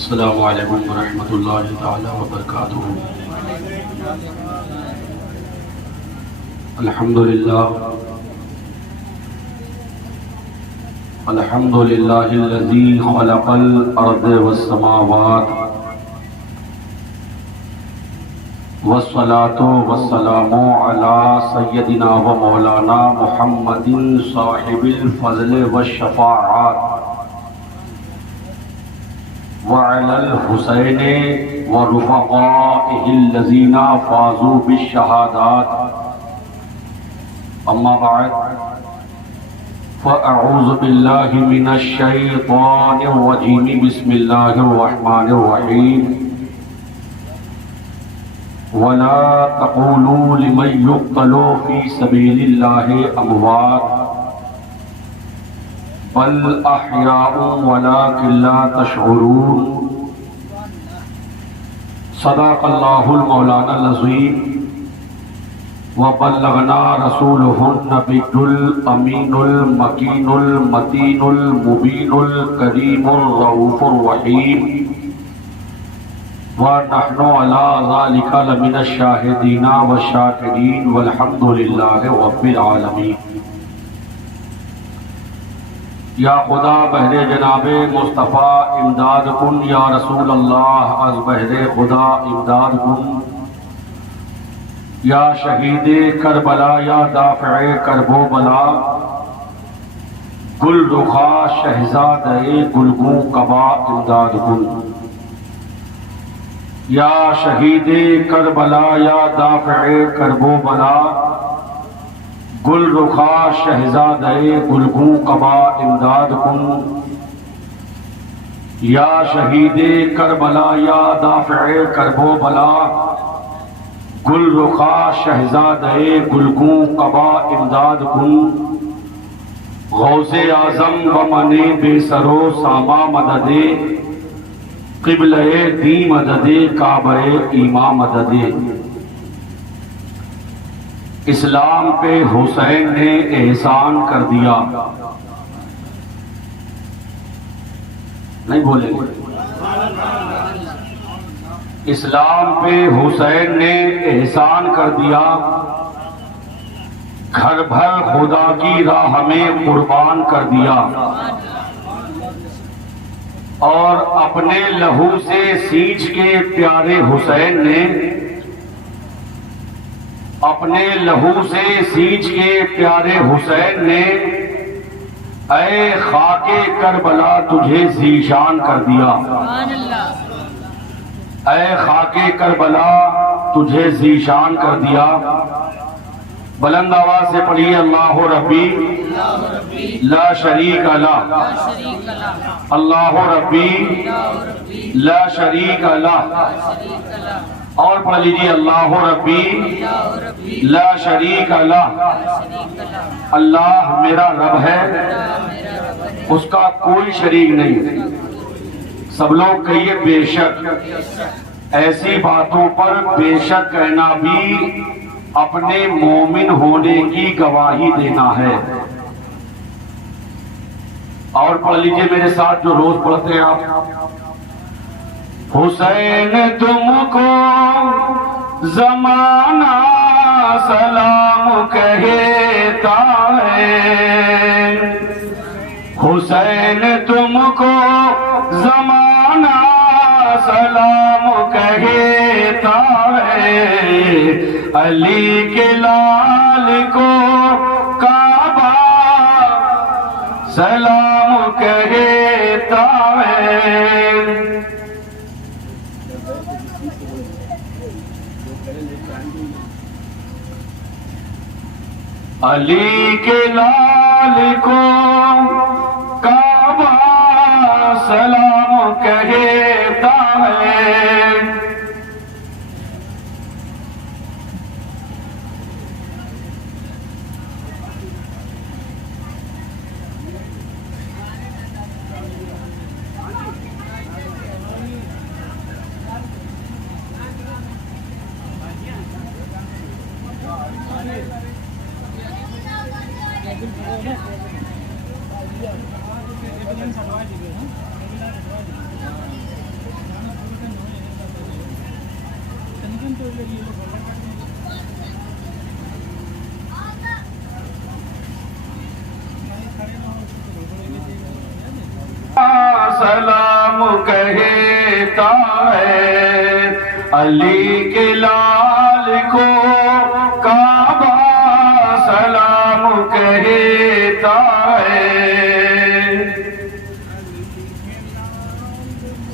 السلام علیکم ورحمۃ اللہ تعالی وبرکاتہ۔ الحمدللہ الحمدللہ الذی خلق الارض والسماوات والصلاة والسلام علی سیدنا و مولانا محمد صاحب الفضل والشفاعات وعلى الحسین ورفقائه الذین فازوا بالشہادات، اما بعد فاعوذ باللہ من الشیطان الرجیم، بسم اللہ الرحمن الرحیم۔ ولا تقولوا لمن يقتل في سبيل الله اموات بل احياء ولكن لا تشعرون۔ صدق الله المولانا العظيم وبلغنا رسوله النبي الامين المكين المتين المبين الكريم الرؤوف الرحيم، وَنَحْنُ عَلَىٰ ذَلِكَ لَمِنَ الشَّاهِدِينَ وَالشَّاكِرِينَ وَالْحَمْدُ لِلَّهِ رَبِّ الْعَالَمِينَ۔ یا خدا بہر جناب مصطفیٰ امداد کن، یا رسول اللہ از بہر خدا امداد کن، یا شہید کربلا یا دافع کرب و بلا، گل رخا شہزادہ گلگوں قبا امداد کن۔ یا شہید کربلا یا دافع کرب و بلا، گل رخا شہزادہ گلگوں قبا امداد کن۔ یا شہید کربلا یا دافع کرب و بلا، گل رخا شہزادہ گلگوں قبا امداد کن۔ غوث اعظم و من بے سرو ساما مددے، قبلہ دی مددے کعبہ ایماں مددے۔ اسلام پہ حسین نے احسان کر دیا، نہیں بولیں گے؟ اسلام پہ حسین نے احسان کر دیا، گھر بھر خدا کی راہ میں قربان کر دیا، اور اپنے لہو سے سینچ کے پیارے حسین نے، اپنے لہو سے سینچ کے پیارے حسین نے، اے خاک کربلا تجھے ذیشان کر دیا، اے خاک کربلا تجھے ذیشان کر دیا۔ بلند آواز سے پڑھیے، اللہ ربی لا شریک لہ، اللہ ربی لا شریک لہ، اور پڑھ لیجیے، اللہ ربی لا شریک لہ، اللہ میرا رب ہے، اس کا کوئی شریک نہیں۔ سب لوگ کہیے بے شک۔ ایسی باتوں پر بے شک کہنا بھی اپنے مومن ہونے کی گواہی دینا ہے۔ اور پڑھ لیجئے میرے ساتھ جو روز پڑھتے ہیں آپ، حسین تم کو زمانہ سلام کہتا ہے، حسین تم کو زمانہ سلام کہتا ہے، علی کے لال کو کعبہ سلام کہتا ہے۔ علی کے لال کو کعبہ سلام کہتا ہے۔ سلام کہتا ہے علی کے لال کو کعبہ سلام کہتا ہے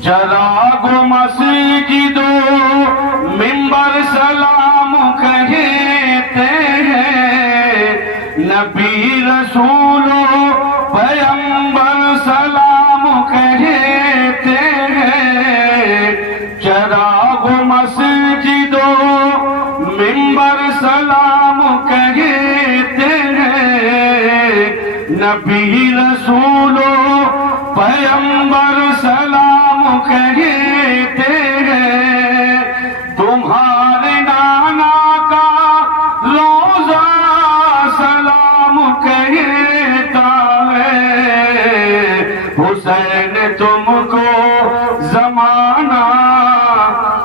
چراغ مسجد منبر سلام کہتے ہیں نبی رسول پیغمبر سلام کہتے ہیں چراغ مسجد منبر سلام کہتے ہیں نبی رسول پیغمبر سلام کہتے ہیں تمہارے نانا کا روزہ سلام کہتا ہے حسین تم کو زمانہ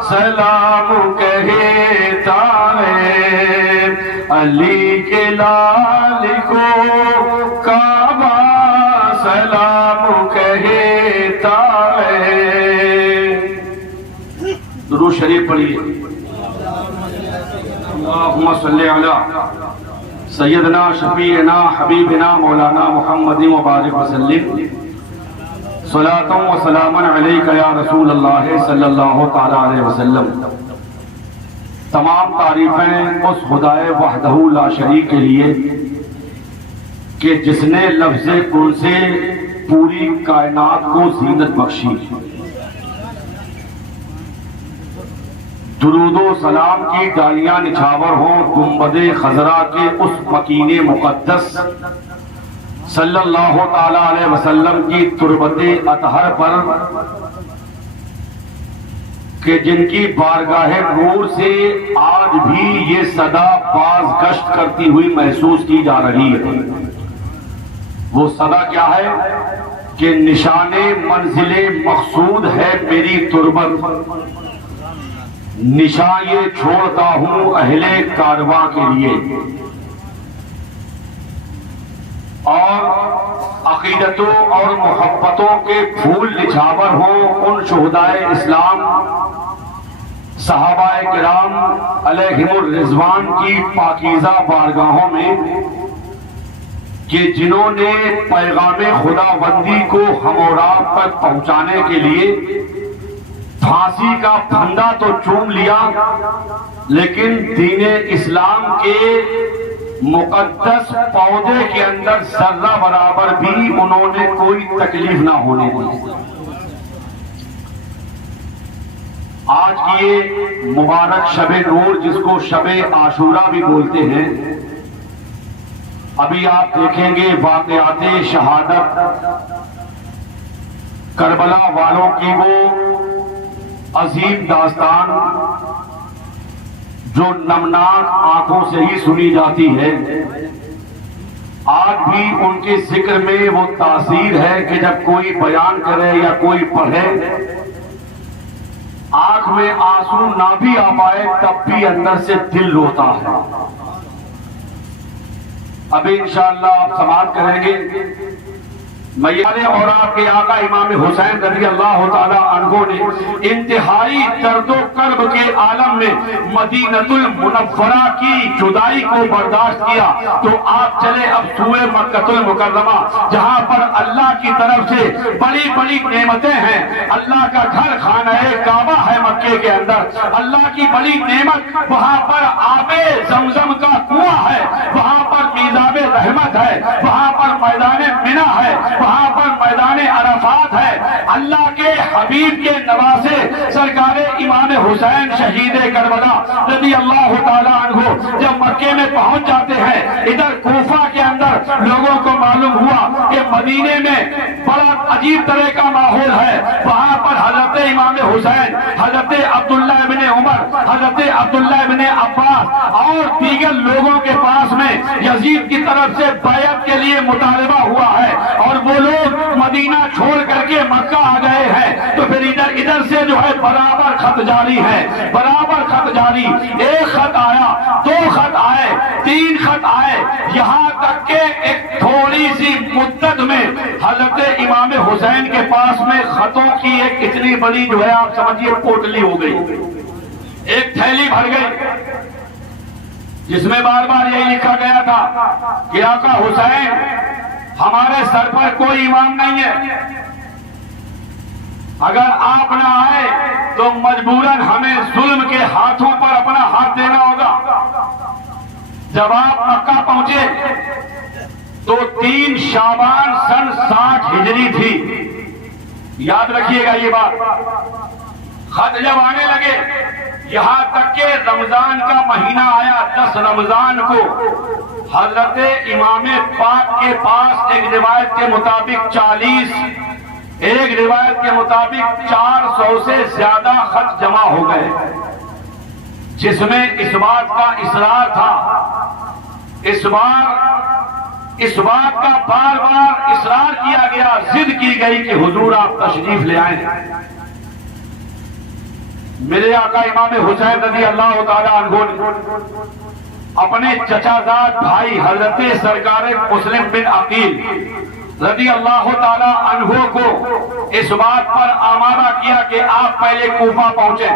سلام کہتا ہے علی کے لال کو کعبہ سلام کہتا ہے درود شریف پڑھیے اللہم صلی علی سیدنا شفیعنا حبیبنا مولانا محمد مبارک وسلم صلاۃ و سلام علیک یا رسول اللہ صلی اللہ تعالی علیہ وسلم تمام تعریفیں اس خدائے وحدہ لا شریک کے لیے کہ جس نے لفظ کن سے پوری کائنات کو زینت بخشی درود و سلام کی ڈالیاں نچھاور ہوں گنبد خضرا کے اس مکین مقدس صلی اللہ تعالی علیہ وسلم کی تربت اطہر پر کہ جن کی بارگاہ نور سے آج بھی یہ صدا باز گشت کرتی ہوئی محسوس کی جا رہی ہے وہ صدا کیا ہے کہ نشان منزل مقصود ہے میری تربت نشان یہ چھوڑتا ہوں اہل کارواں کے لیے اور عقیدتوں اور محبتوں کے پھول نچھاور ہوں ان شہدائے اسلام صحابہ کرام علیہم الرضوان کی پاکیزہ بارگاہوں میں کہ جنہوں نے پیغام خداوندی کو ہم اور آپ تک پہنچانے کے لیے پھانسی کا پھندا تو چوم لیا لیکن دین اسلام کے مقدس پودے کے اندر ذرہ برابر بھی انہوں نے کوئی تکلیف نہ ہونے دی آج کی یہ مبارک شب نور جس کو شب عاشورہ بھی بولتے ہیں ابھی آپ دیکھیں گے واقعات شہادت کربلا والوں کی وہ عظیم داستان جو نمناک آنکھوں سے ہی سنی جاتی ہے آج بھی ان کے ذکر میں وہ تاثیر ہے کہ جب کوئی بیان کرے یا کوئی پڑھے آنکھ میں آنسو نہ بھی آ پائے تب بھی اندر سے دل روتا ہے ابھی انشاءاللہ آپ سماعت کریں گے میارے اور آپ کے آقا امام حسین رضی اللہ تعالی عنہ نے انتہائی درد و کرب کے عالم میں مدینہ المنورہ کی جدائی کو برداشت کیا تو آپ چلے اب سوئے مکہ المکرمہ جہاں پر اللہ کی طرف سے بڑی بڑی نعمتیں ہیں اللہ کا گھر خانہ کعبہ ہے مکے کے اندر اللہ کی بڑی نعمت وہاں پر آب زمزم کا کنواں ہے وہاں پر میزاب رحمت ہے وہاں پر میدان منی ہے وہاں پر میدان عرفات ہے اللہ کے حبیب کے نواسے سرکار امام حسین شہید کربلا رضی اللہ تعالیٰ عنہ جب مکے میں پہنچ جاتے ہیں ادھر کوفہ کے اندر لوگوں کو معلوم ہوا کہ مدینے میں بڑا عجیب طرح کا ماحول ہے وہاں پر حضرت امام حسین حضرت عبداللہ ابن عمر حضرت عبداللہ ابن عباس اور دیگر لوگوں کے پاس میں یزید کی طرف سے بیعت کے لیے مطالبہ ہوا ہے اور وہ لوگ مدینہ چھوڑ کر کے مکہ آ گئے ہیں تو پھر ادھر سے جو ہے برابر خط جاری ہے، برابر خط جاری، ایک خط آیا، دو خط آئے، تین خط آئے، یہاں تک کہ ایک تھوڑی سی مدت میں حضرت امام حسین کے پاس میں خطوں کی ایک اتنی بڑی جو ہے آپ سمجھیے پوٹلی ہو گئی، ایک تھیلی بھر گئی، جس میں بار بار یہی لکھا گیا تھا کہ آقا حسین ہمارے سر پر کوئی امام نہیں ہے، اگر آپ نہ آئے تو مجبوراً ہمیں ظلم کے ہاتھوں پر اپنا ہاتھ دینا ہوگا۔ جب آپ مکہ پہنچے تو 3 شعبان سن 60 ہجری تھی، یاد رکھیے گا یہ بات۔ خط جب آنے لگے یہاں تک کہ رمضان کا مہینہ آیا، 10 رمضان کو حضرت امام پاک کے پاس ایک روایت کے مطابق 40، ایک روایت کے مطابق 400 سے زیادہ خط جمع ہو گئے، جس میں اس بات کا اصرار تھا، اس بات کا بار بار اصرار کیا گیا، ضد کی گئی کہ حضور آپ تشریف لے آئیں۔ میرے آقا امام حسین رضی اللہ تعالی عنہ نے اپنے چچا زاد بھائی حضرت سرکار مسلم بن عقیل رضی اللہ تعالی عنہ کو اس بات پر آمادہ کیا کہ آپ پہلے کوفہ پہنچیں،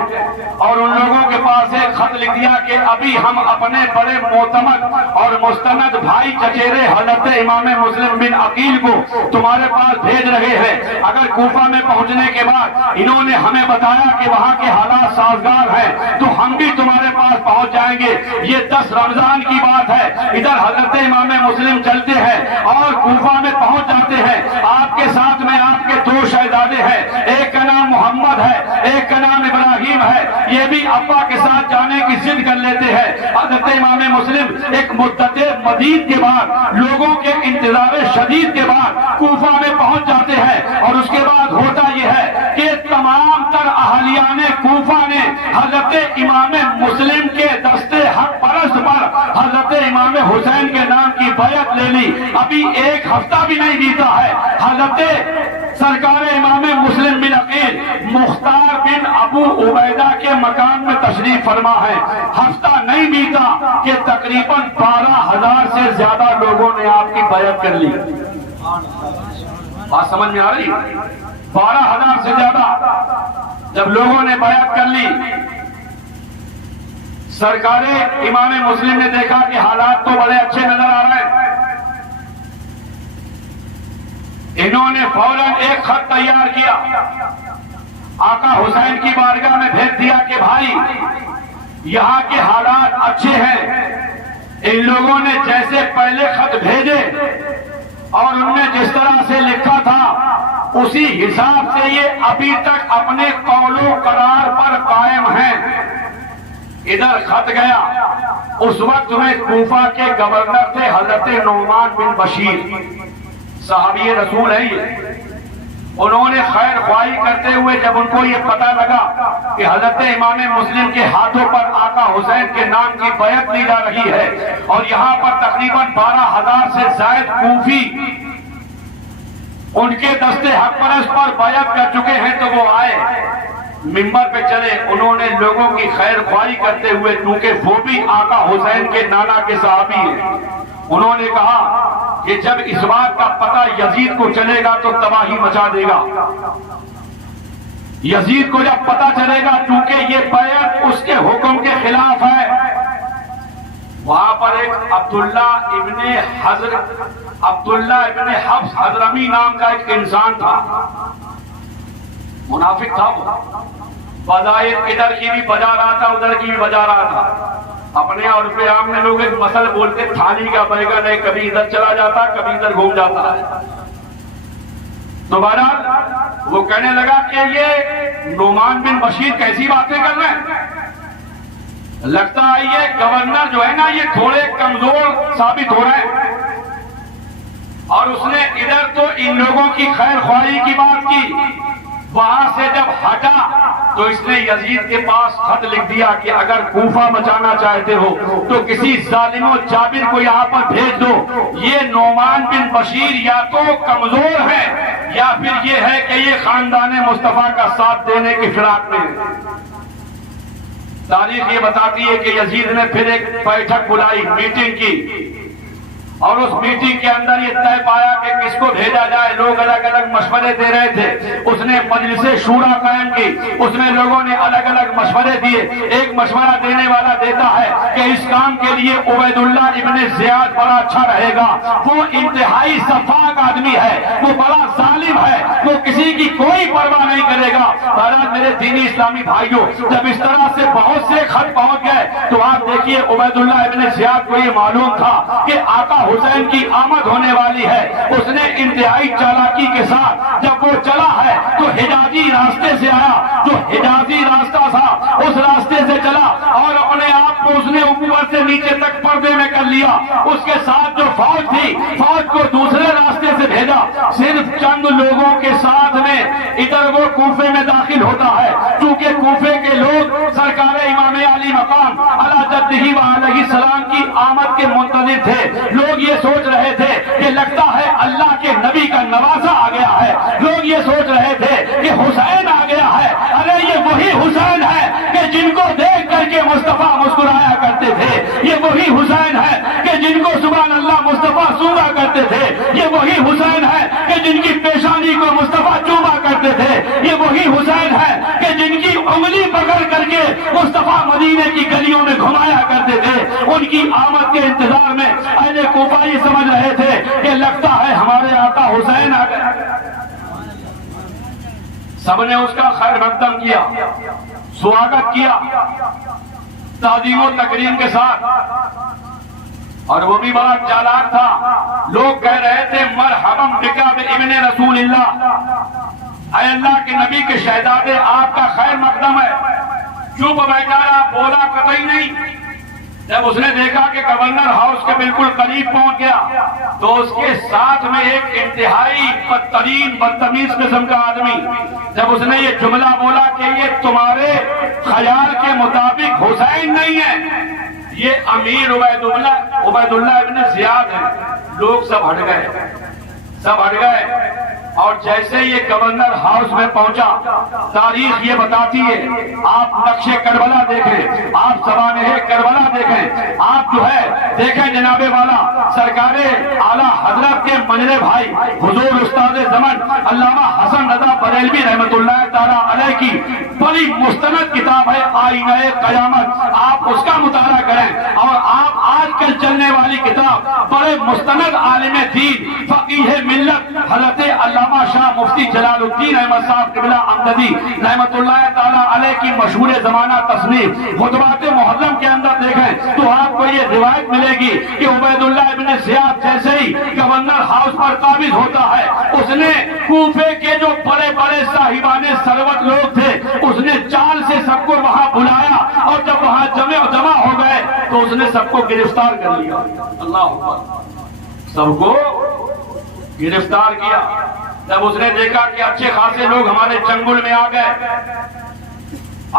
اور ان لوگوں کے پاس ایک خط لکھ دیا کہ ابھی ہم اپنے بڑے معتمد اور مستند بھائی چچیرے حضرت امام مسلم بن عقیل کو تمہارے پاس بھیج رہے ہیں۔ اگر کوفہ میں پہنچنے کے بعد انہوں نے ہمیں بتایا کہ وہاں کے حالات سازگار ہیں تو ہم بھی تمہارے پاس پہنچ جائیں گے۔ یہ 10 رمضان کی بات ہے، ادھر حضرت امام مسلم چلتے ہیں اور کوفہ میں پہنچ جاتے ہیں۔ آپ کے ساتھ میں آپ کے 2 شہزادے ہیں، ایک کا نام محمد ہے، ایک کا نام ابراہیم ہے، یہ بھی ابا کے ساتھ جانے کی ضد کر لیتے ہیں۔ حضرت امام مسلم ایک مدت مدید کے بعد، لوگوں کے انتظار شدید کے بعد کوفہ میں پہنچ جاتے ہیں، اور اس کے بعد ہوتا یہ ہے کہ تمام تر اہلیان کوفہ نے حضرت امام مسلم کے دستے حق پرست پر حضرت امام حسین کے نام کی بیعت لے لی۔ ابھی ایک ہفتہ بھی نہیں بیتا ہے، حضرت سرکار امام مسلم بن عقیل مختار بن ابو عبیدہ کے مکان میں تشریف فرما ہے۔ ہفتہ نہیں بیتا کہ تقریباً 12,000 سے زیادہ لوگوں نے آپ کی بیعت کر لی۔ بات سمجھ میں آ رہی؟ 12,000 سے زیادہ جب لوگوں نے بیعت کر لی، سرکار امام مسلم نے دیکھا کہ حالات تو بڑے اچھے نظر آ رہے ہیں، انہوں نے فوراً ایک خط تیار کیا، آقا حسین کی بارگاہ میں بھیج دیا کہ بھائی یہاں کے حالات اچھے ہیں۔ ان لوگوں نے جیسے پہلے خط بھیجے اور ان نے جس طرح سے لکھا تھا اسی حساب سے یہ ابھی تک اپنے قول و قرار پر قائم ہیں۔ ادھر خط گیا، اس وقت میں کوفہ کے گورنر تھے حضرت نعمان بن بشیر، صحابی رسول ہے یہ۔ انہوں نے خیر خواہی کرتے ہوئے جب ان کو یہ پتہ لگا کہ حضرت امام مسلم کے ہاتھوں پر آقا حسین کے نام کی بیعت لی جا رہی ہے اور یہاں پر تقریباً 12,000 سے زائد کوفی ان کے دستے حق پرست پر بیعت کر چکے ہیں، تو وہ آئے منبر پہ چلے، انہوں نے لوگوں کی خیر خواہی کرتے ہوئے، کیونکہ وہ بھی آقا حسین کے نانا کے صحابی ہیں، انہوں نے کہا کہ جب اس بات کا پتہ یزید کو چلے گا تو تباہی مچا دے گا۔ یزید کو جب پتہ چلے گا چونکہ یہ بیعت اس کے حکم کے خلاف ہے۔ وہاں پر ایک عبداللہ ابن حفص حضرمی نام کا ایک انسان تھا، منافق تھا، وہ بظاہر ادھر کی بھی بجا رہا تھا ادھر کی بھی بجا رہا تھا۔ اپنے عرف عام میں لوگ ایک مثل بولتے، تھالی کا بیگن ہے، کبھی ادھر چلا جاتا کبھی ادھر گھوم جاتا ہے۔ تو بہرحال وہ کہنے لگا کہ یہ نعمان بن بشیر کیسی باتیں کر رہے ہیں، لگتا ہے یہ گورنر جو ہے نا یہ تھوڑے کمزور ثابت ہو رہے ہیں۔ اور اس نے ادھر تو ان لوگوں کی خیر خواہی کی بات کی، وہاں سے جب ہٹا تو اس نے یزید کے پاس خط لکھ دیا کہ اگر کوفہ بچانا چاہتے ہو تو کسی ظالم و جابر کو یہاں پر بھیج دو، یہ نعمان بن بشیر یا تو کمزور ہے یا پھر یہ ہے کہ یہ خاندان مصطفیٰ کا ساتھ دینے کی فراق میں ہے۔ تاریخ یہ بتاتی ہے کہ یزید نے پھر ایک بیٹھک بلائی، میٹنگ کی، اور اس میٹنگ کے اندر یہ طے پایا کہ کس کو بھیجا جائے۔ لوگ الگ الگ مشورے دے رہے تھے، اس نے مجلس شورا قائم کی، اس میں لوگوں نے الگ الگ مشورے دیے۔ ایک مشورہ دینے والا دیتا ہے کہ اس کام کے لیے عبید اللہ ابن زیاد بڑا اچھا رہے گا، وہ انتہائی شفاق آدمی ہے، وہ بڑا ظالم ہے، وہ کسی کی کوئی پرواہ نہیں کرے گا۔ بہرحال میرے دینی اسلامی بھائیوں، جب اس طرح سے بہت سے خط پہنچ گئے تو آپ دیکھیے عبید اللہ ابن زیاد کو یہ معلوم تھا کہ آقا حسین کی آمد ہونے والی ہے۔ اس نے انتہائی چالاکی کے ساتھ جب وہ چلا ہے تو حجازی راستے سے آیا، جو حجازی راستہ تھا اس راستے سے چلا اور اپنے آپ کو اس نے اوپر سے نیچے تک پردے میں کر لیا۔ اس کے ساتھ جو فوج تھی، فوج کو دوسرے راستے سے بھیجا۔ صرف چند لوگوں کے ساتھ میں ادھر وہ کوفے میں داخل ہوتا ہے، چونکہ کوفے کے لوگ سرکار امام علی مقام علی جدہ و علیہ السلام کی آمد کے منتظر تھے۔ لوگ یہ سوچ رہے تھے کہ لگتا ہے اللہ کے نبی کا نوازا آ گیا ہے، لوگ یہ سوچ رہے تھے کہ حسین آ گیا ہے۔ ارے یہ وہی حسین ہے کہ جن کو دیکھ کر کے مصطفیٰ مسکرایا کرتے تھے، یہ وہی حسین ہے کہ جن کو سبحان اللہ مصطفیٰ سونگا کرتے تھے، یہ وہی حسین ہے کہ جن کی پیشانی کو مصطفیٰ چوما کرتے تھے، یہ وہی حسین ہے کہ جن کی انگلی پکڑ کر کے مصطفیٰ مدینے کی گلیوں میں گھمایا کرتے تھے۔ ان کی آمد کے انتظار میں اہل کوفہ یہ سمجھ رہے تھے کہ لگتا ہے ہمارے آقا حسین آ گئے۔ سب نے اس کا خیر مقدم کیا، سواگت کیا تعظیم و تکریم کے ساتھ، اور وہ بھی بڑا چالاک تھا۔ لوگ کہہ رہے تھے مرحبا بکا بابن رسول اللہ، اے اللہ کے نبی کے شہزادے آپ کا خیر مقدم ہے۔ چپ بیٹھا رہا، بولا قطعی نہیں۔ جب اس نے دیکھا کہ گورنر ہاؤس کے بالکل قریب پہنچ گیا تو اس کے ساتھ میں ایک انتہائی بدترین بدتمیز قسم کا آدمی، جب اس نے یہ جملہ بولا کہ یہ تمہارے خیال کے مطابق حسین نہیں ہے، یہ امیر عبید اللہ ابن زیاد ہے، لوگ سب ہٹ گئے۔ اور جیسے یہ گورنر ہاؤس میں پہنچا، تاریخ یہ بتاتی ہے، آپ نقش کربلا دیکھیں، آپ سوانح کربلا دیکھیں، آپ جو ہے دیکھیں جناب والا سرکار اعلیٰ حضرت کے منجر بھائی حضور استاد زمن علامہ حسن رضا بریلوی رحمت اللہ تعالیٰ علیہ کی بڑی مستند کتاب ہے آئینہ قیامت، آپ اس کا مطالعہ کریں۔ اور آپ آج کل چلنے والی کتاب بڑے مستند عالم دین فقیہ ملت حضرت علامہ شاہ مفتی جلال الدین احمد صاحب قبلہ امجدی رحمت اللہ تعالیٰ علیہ کی مشہور زمانہ تصنیف خطبات محرم کے اندر دیکھیں تو آپ کو یہ روایت ملے گی کہ عبید اللہ ابن زیاد جیسے ہی گورنر ہاؤس پر قابض ہوتا ہے، اس نے کوفے کے جو بڑے بڑے صاحبان ثروت لوگ تھے اس نے چال سے سب کو وہاں بلایا، اور جب وہاں جمع ہو گئے تو اس نے سب کو گرفتار کر لیا۔ اللہ اکبر، سب کو گرفتار کیا۔ جب اس نے دیکھا کہ اچھے خاصے لوگ ہمارے چنگل میں آ گئے،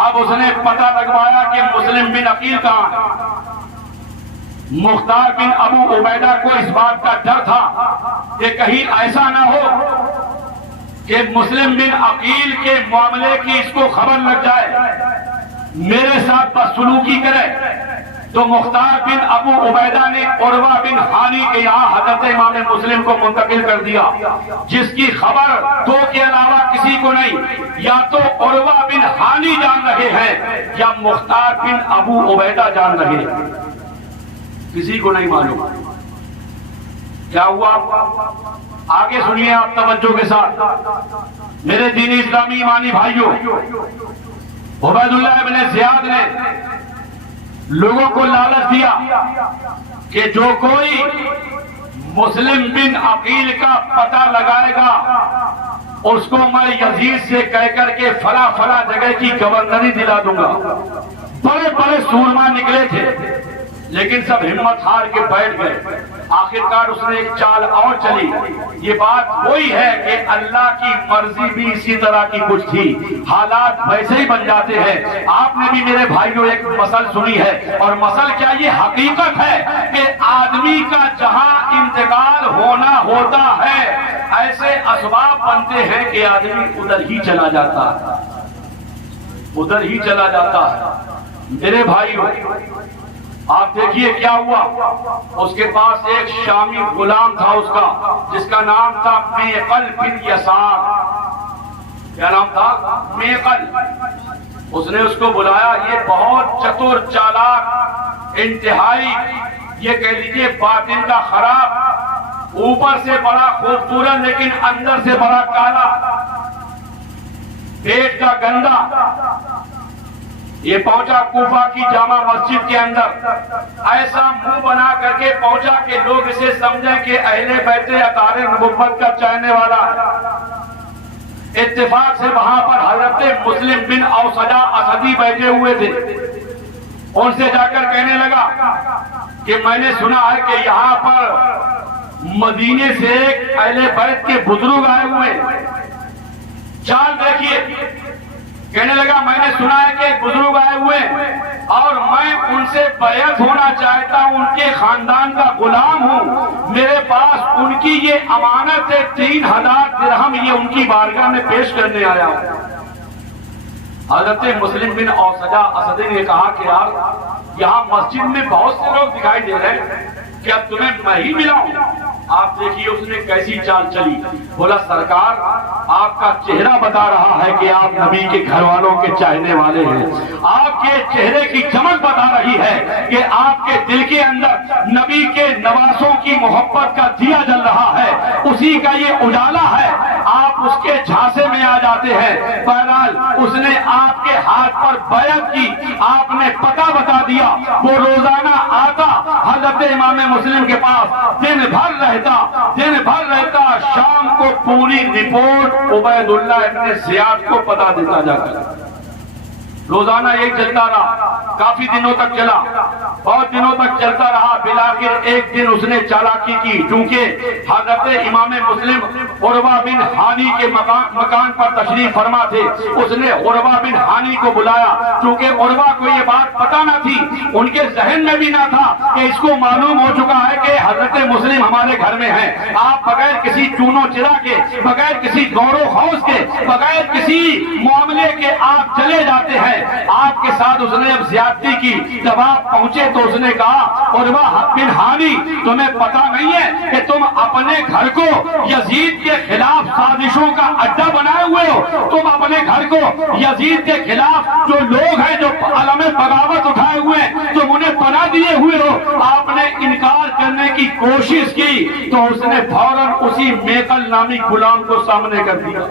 اب اس نے پتہ لگوایا کہ مسلم بن عقیل کہاں ہے۔ مختار بن ابو عبیدہ کو اس بات کا ڈر تھا کہ کہیں ایسا نہ ہو کہ مسلم بن عقیل کے معاملے کی اس کو خبر لگ جائے، میرے ساتھ بدسلوکی کرے۔ تو مختار بن ابو عبیدہ نے عروہ بن ہانی کے یہاں حضرت امام مسلم کو منتقل کر دیا، جس کی خبر دو کے علاوہ کسی کو نہیں، یا تو عروہ بن ہانی جان رہے ہیں یا مختار بن ابو عبیدہ جان رہے ہیں، کسی کو نہیں معلوم۔ کیا ہوا آگے سنیے آپ توجہ کے ساتھ میرے دینی اسلامی ایمانی بھائیوں۔ عبید اللہ ابن زیاد نے لوگوں کو لالچ دیا کہ جو کوئی مسلم بن عقیل کا پتہ لگائے گا اس کو میں یزید سے کہہ کر کے فلاں فلاں جگہ کی گورنری دلا دوں گا۔ بڑے بڑے سورما نکلے تھے، لیکن سب ہمت ہار کے بیٹھ گئے. آخرکار اس نے ایک چال اور چلی. یہ بات وہی ہے کہ اللہ کی مرضی بھی اسی طرح کی کچھ تھی, حالات ویسے ہی بن جاتے ہیں. آپ نے بھی میرے بھائیوں ایک مثل سنی ہے, اور مثل کیا یہ حقیقت ہے کہ آدمی کا جہاں انتقال ہونا ہوتا ہے ایسے اسباب بنتے ہیں کہ آدمی ادھر ہی چلا جاتا ہے, ادھر ہی چلا جاتا ہے. میرے بھائیوں آپ دیکھیے کیا ہوا. اس کے پاس ایک شامی غلام تھا اس کا, جس کا نام تھا میقل بن یسار. کیا نام تھا؟ میقل. اس نے اس کو بلایا. یہ بہت چتر چالاک, انتہائی یہ کہہ لیجیے باطن کا خراب, اوپر سے بڑا خوبصورت لیکن اندر سے بڑا کالا, پیٹ کا گندا. یہ پہنچا کوفہ کی جامع مسجد کے اندر, ایسا منہ بنا کر کے پہنچا کہ لوگ اسے سمجھیں کہ اہل بیت اطہار نبوت کا چاہنے والا ہے. اتفاق سے وہاں پر حضرت مسلم بن اوسجا اسدی بیٹھے ہوئے تھے. ان سے جا کر کہنے لگا کہ میں نے سنا ہے کہ یہاں پر مدینے سے ایک اہل بیت کے بزرگ آئے ہوئے, چال دیکھیے. کہنے لگا میں نے سنا ہے کہ ایک بزرگ آئے ہوئے اور میں ان سے بیعت ہونا چاہتا ہوں, ان کے خاندان کا غلام ہوں. میرے پاس ان کی یہ امانت ہے 3000 درہم, یہ ان کی بارگاہ میں پیش کرنے آیا ہوں. حضرت مسلم بن اوسجا اسدی نے کہا کہ یار یہاں مسجد میں بہت سے لوگ دکھائی دے رہے ہیں, کیا تمہیں میں ہی ملا ہوں؟ آپ دیکھیے اس نے کیسی چال چلی. بولا سرکار آپ کا چہرہ بتا رہا ہے کہ آپ نبی کے گھر والوں کے چاہنے والے ہیں. آپ کے چہرے کی چمک بتا رہی ہے کہ آپ کے دل کے اندر نبی کے نواسوں کی محبت کا دیا جل رہا ہے, اسی کا یہ اجالا ہے. آپ اس کے جھانسے میں آ جاتے ہیں. بہرحال اس نے آپ کے ہاتھ پر بیعت کی, آپ نے پتہ بتا دیا. وہ روزانہ آتا حضرت امام مسلم کے پاس, دن بھر رہتا, شام کو پوری رپورٹ عبید اللہ ابن زیاد کو پتا دیتا جا کر. روزانہ ایک چلتا رہا, کافی دنوں تک چلا, بہت دنوں تک چلتا رہا. بالآخر ایک دن اس نے چالاکی کی, چونکہ حضرت امام مسلم عروہ بن ہانی کے مکان پر تشریف فرما تھے. اس نے عروہ بن ہانی کو بلایا, چونکہ عروہ کو یہ بات پتہ نہ تھی, ان کے ذہن میں بھی نہ تھا کہ اس کو معلوم ہو چکا ہے کہ حضرت مسلم ہمارے گھر میں ہیں. آپ بغیر کسی چونو چرا کے, بغیر کسی غور و خوض کے, بغیر کسی معاملے کے آپ چلے جاتے ہیں. آپ کے ساتھ اس نے اب زیادتی کی. جب آپ پہنچے تو اس نے کہا عروہ بن ہانی تمہیں پتہ نہیں ہے کہ تم اپنے گھر کو یزید کے خلاف سازشوں کا اڈا بنائے ہوئے ہو. تم اپنے گھر کو یزید کے خلاف جو لوگ ہیں جو علم بغاوت اٹھائے ہوئے ہیں تم انہیں پناہ دیے ہوئے ہو. آپ نے انکار کرنے کی کوشش کی تو اس نے فوراً اسی میقل نامی غلام کو سامنے کر دیا.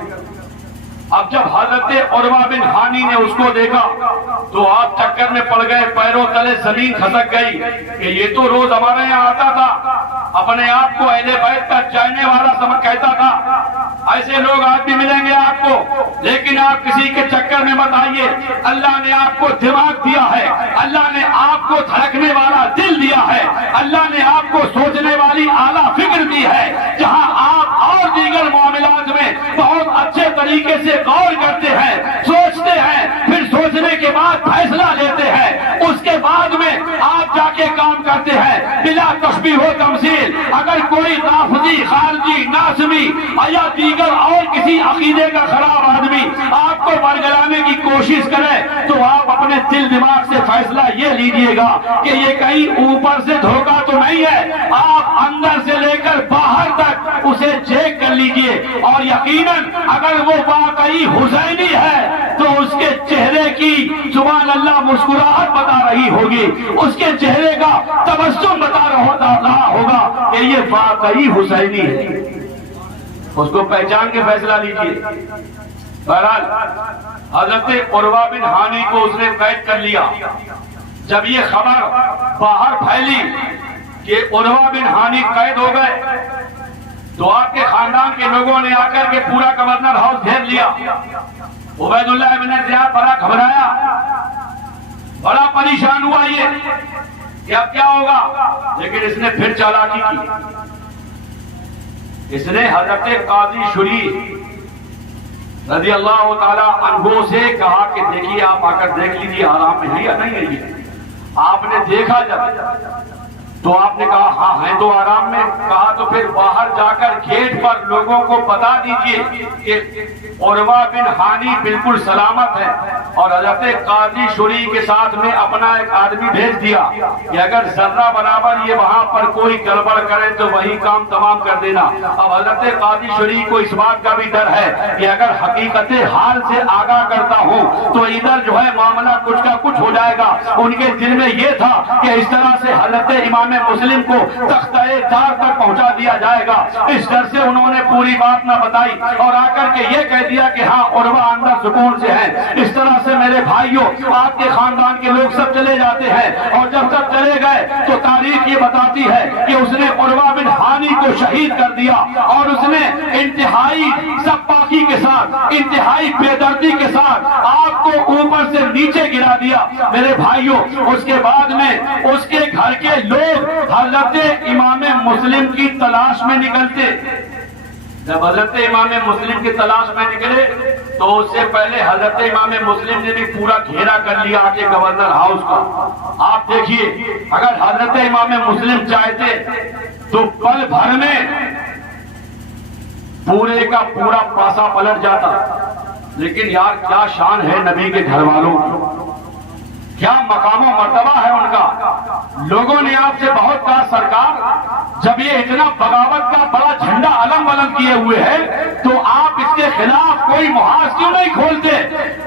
اب جب حضرت عروہ بن ہانی نے اس کو دیکھا تو آپ چکر میں پڑ گئے, پیروں تلے زمین کھسک گئی کہ یہ تو روز ہمارے یہاں آتا تھا, اپنے آپ کو اہل بیت کا چاہنے والا سمجھ کہتا تھا. ایسے لوگ آج بھی ملیں گے آپ کو, لیکن آپ کسی کے چکر میں مت آئیے. اللہ نے آپ کو دماغ دیا ہے, اللہ نے آپ کو دھڑکنے والا دل دیا ہے, اللہ نے آپ کو سوچنے والی اعلیٰ فکر دی ہے. جہاں آپ اور دیگر معاملات میں بہت اچھے طریقے سے غور کرتے ہیں, سوچتے ہیں, پھر سوچنے کے بعد فیصلہ لیتے ہیں, اس کے بعد میں آپ جا کے کام کرتے ہیں بلا تشبیہ و تمثیل. اگر کوئی رافضی, خارجی, ناسمی یا دیگر اور کسی عقیدے کا خراب آدمی آپ کو برگلانے کی کوشش کرے تو آپ اپنے دل دماغ سے فیصلہ یہ لیجئے گا کہ یہ کہیں اوپر سے دھوکہ تو نہیں ہے. آپ اندر سے لے کر باہر تک اسے چیک کر لیجئے, اور یقیناً اگر وہ واقعی حسینی ہے تو اس کے چہرے کی سبحان اللہ مسکراہٹ بتا رہی ہوگی, اس کے چہرے کا تبسم بتا رہا ہوگا کہ یہ واقعی حسینی ہے. اس کو پہچان کے فیصلہ لیجئے. بہرحال حضرت عروہ بن ہانی کو اس نے قید کر لیا. جب یہ خبر باہر پھیلی کہ عروہ بن ہانی قید ہو گئے تو آپ کے خاندان کے لوگوں نے آ کر کے پورا گورنر ہاؤس گھیر لیا. عبید اللہ ابن زیاد بڑا گھبرایا, بڑا پریشان ہوا. یہ کہ اب کیا ہوگا، لیکن اس نے پھر چالاکی کی. اس نے حضرت قاضی شریف رضی اللہ تعالی عنہ سے کہا کہ دیکھیے آپ آ کر دیکھ لیجیے آرام میں ہے یا نہیں ہے. یہ آپ نے دیکھا جب تو آپ نے کہا ہاں ہے تو آرام میں. کہا تو پھر باہر جا کر گیٹ پر لوگوں کو بتا دیجئے کہ عروہ بن ہانی بالکل سلامت ہے. اور حضرت قاضی شریح کے ساتھ میں اپنا ایک آدمی بھیج دیا کہ اگر ذرہ برابر یہ وہاں پر کوئی گڑبڑ کرے تو وہی کام تمام کر دینا. اب حضرت قاضی شریح کو اس بات کا بھی ڈر ہے کہ اگر حقیقت حال سے آگاہ کرتا ہوں تو ادھر جو ہے معاملہ کچھ کا کچھ ہو جائے گا. ان کے دل میں یہ تھا کہ اس طرح سے حضرت امام مسلم کو تختہ دار تک پہنچا دیا جائے گا. اس ڈر سے انہوں نے پوری بات نہ بتائی اور آ کر کے یہ کہہ دیا کہ ہاں عروہ اندر سکون سے ہے. اس طرح سے میرے بھائیوں آپ کے خاندان کے لوگ سب چلے جاتے ہیں اور جب تک چلے گئے تو تاریخ یہ بتاتی ہے کہ اس نے عروہ بن ہانی کو شہید کر دیا اور اس نے انتہائی سپاکی کے ساتھ انتہائی بے دردی کے ساتھ آپ کو اوپر سے نیچے گرا دیا. میرے بھائیوں اس کے بعد میں اس کے گھر کے لوگ حضرت امام مسلم کی تلاش میں نکلتے. جب حضرت امام مسلم کی تلاش میں نکلے تو اس سے پہلے حضرت امام مسلم نے بھی پورا گھیرا کر لیا آ کے گورنر ہاؤس کا. آپ دیکھیے اگر حضرت امام مسلم چاہتے تو پل بھر میں پورے کا پورا پاسا پلٹ جاتا. لیکن یار کیا شان ہے نبی کے گھر والوں کی، کیا مقام و مرتبہ ہے ان کا. لوگوں نے آپ سے بہت کہا سرکار جب یہ اتنا بغاوت کا بڑا جھنڈا علم ولم کیے ہوئے ہے تو آپ اس کے خلاف کوئی محاذ کیوں نہیں کھولتے.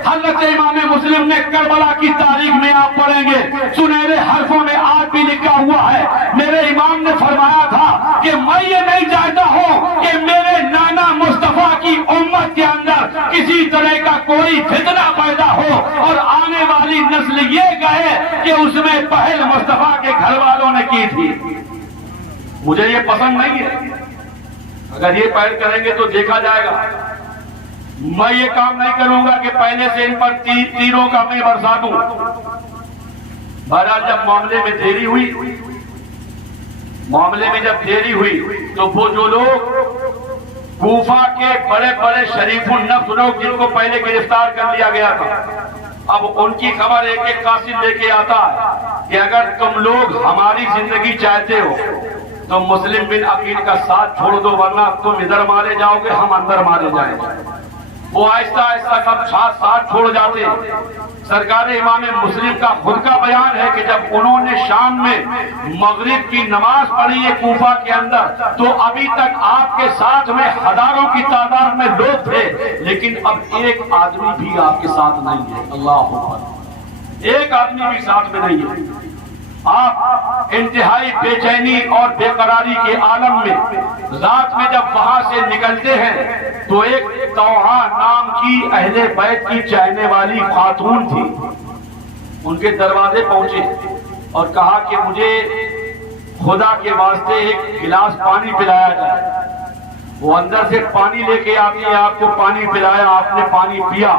حضرت امام مسلم نے کربلا کی تاریخ میں آپ پڑھیں گے سنہرے حرفوں میں آج بھی لکھا ہوا ہے میرے امام نے فرمایا تھا کہ میں یہ نہیں چاہتا ہوں کہ میرے نانا مصطفیٰ کی امت کے اندر کسی طرح کا کوئی فتنہ پیدا ہو اور آنے والی نسل یہ کہے کہ اس میں پہل مصطفیٰ کے گھر والوں نے کی تھی. مجھے یہ پسند نہیں ہے. اگر یہ پہل کریں گے تو دیکھا جائے گا. میں یہ کام نہیں کروں گا کہ پہلے سے ان پر تیروں کا میں برسا دوں. بہرحال جب معاملے میں دیری ہوئی تو وہ جو لوگ کوفہ کے بڑے بڑے شریف النفس لوگ جن کو پہلے گرفتار کر لیا گیا تھا اب ان کی خبر ایک ایک قاصد لے کے آتا ہے کہ اگر تم لوگ ہماری زندگی چاہتے ہو تو مسلم بن عقیل کا ساتھ چھوڑ دو ورنہ تم ادھر مارے جاؤ گے ہم اندر مارے جائیں گے. وہ آہستہ آہستہ سب ساتھ چھوڑ جاتے. سرکار امام مسلم کا خود کا بیان ہے کہ جب انہوں نے شام میں مغرب کی نماز پڑھی ہے کوفہ کے اندر تو ابھی تک آپ کے ساتھ میں ہزاروں کی تعداد میں لوگ تھے لیکن اب ایک آدمی بھی آپ کے ساتھ نہیں ہے. اللہ اکبر. ایک آدمی بھی ساتھ میں نہیں ہے. آپ انتہائی بے چینی اور بے قراری کے عالم میں رات میں جب وہاں سے نکلتے ہیں تو ایک توحا نام کی اہل بیت کی چاہنے والی خاتون تھی. ان کے دروازے پہنچے اور کہا کہ مجھے خدا کے واسطے ایک گلاس پانی پلایا جائے. وہ اندر سے پانی لے کے آتی ہے آپ کو پانی پلایا آپ نے پانی پیا.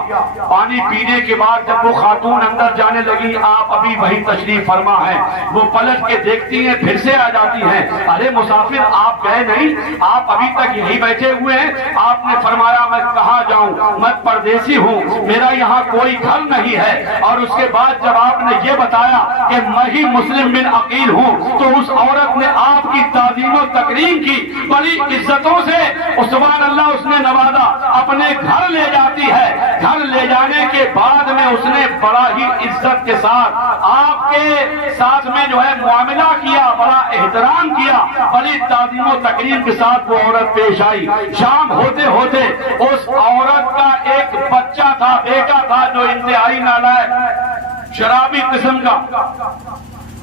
پانی پینے کے بعد جب وہ خاتون اندر جانے لگی آپ ابھی وہی تشریف فرما ہے. وہ پلٹ کے دیکھتی ہیں پھر سے آ جاتی ہیں. ارے مسافر آپ گئے نہیں آپ ابھی تک یہی بیٹھے ہوئے ہیں. آپ نے فرمایا میں کہاں جاؤں میں پردیسی ہوں میرا یہاں کوئی گھر نہیں ہے. اور اس کے بعد جب آپ نے یہ بتایا کہ میں ہی مسلم بن عقیل ہوں تو اس عورت نے آپ کی تعظیم و تکریم کی بڑی عزتوں سے سبحان اللہ اس نے نوازا. اپنے گھر لے جاتی ہے. گھر لے جانے کے بعد میں اس نے بڑا ہی عزت کے ساتھ آپ کے ساتھ میں جو ہے معاملہ کیا بڑا احترام کیا بڑی تعظیم و تکریم کے ساتھ وہ عورت پیش آئی. شام ہوتے ہوتے اس عورت کا ایک بچہ تھا بیٹا تھا جو انتہائی نالائق شرابی قسم کا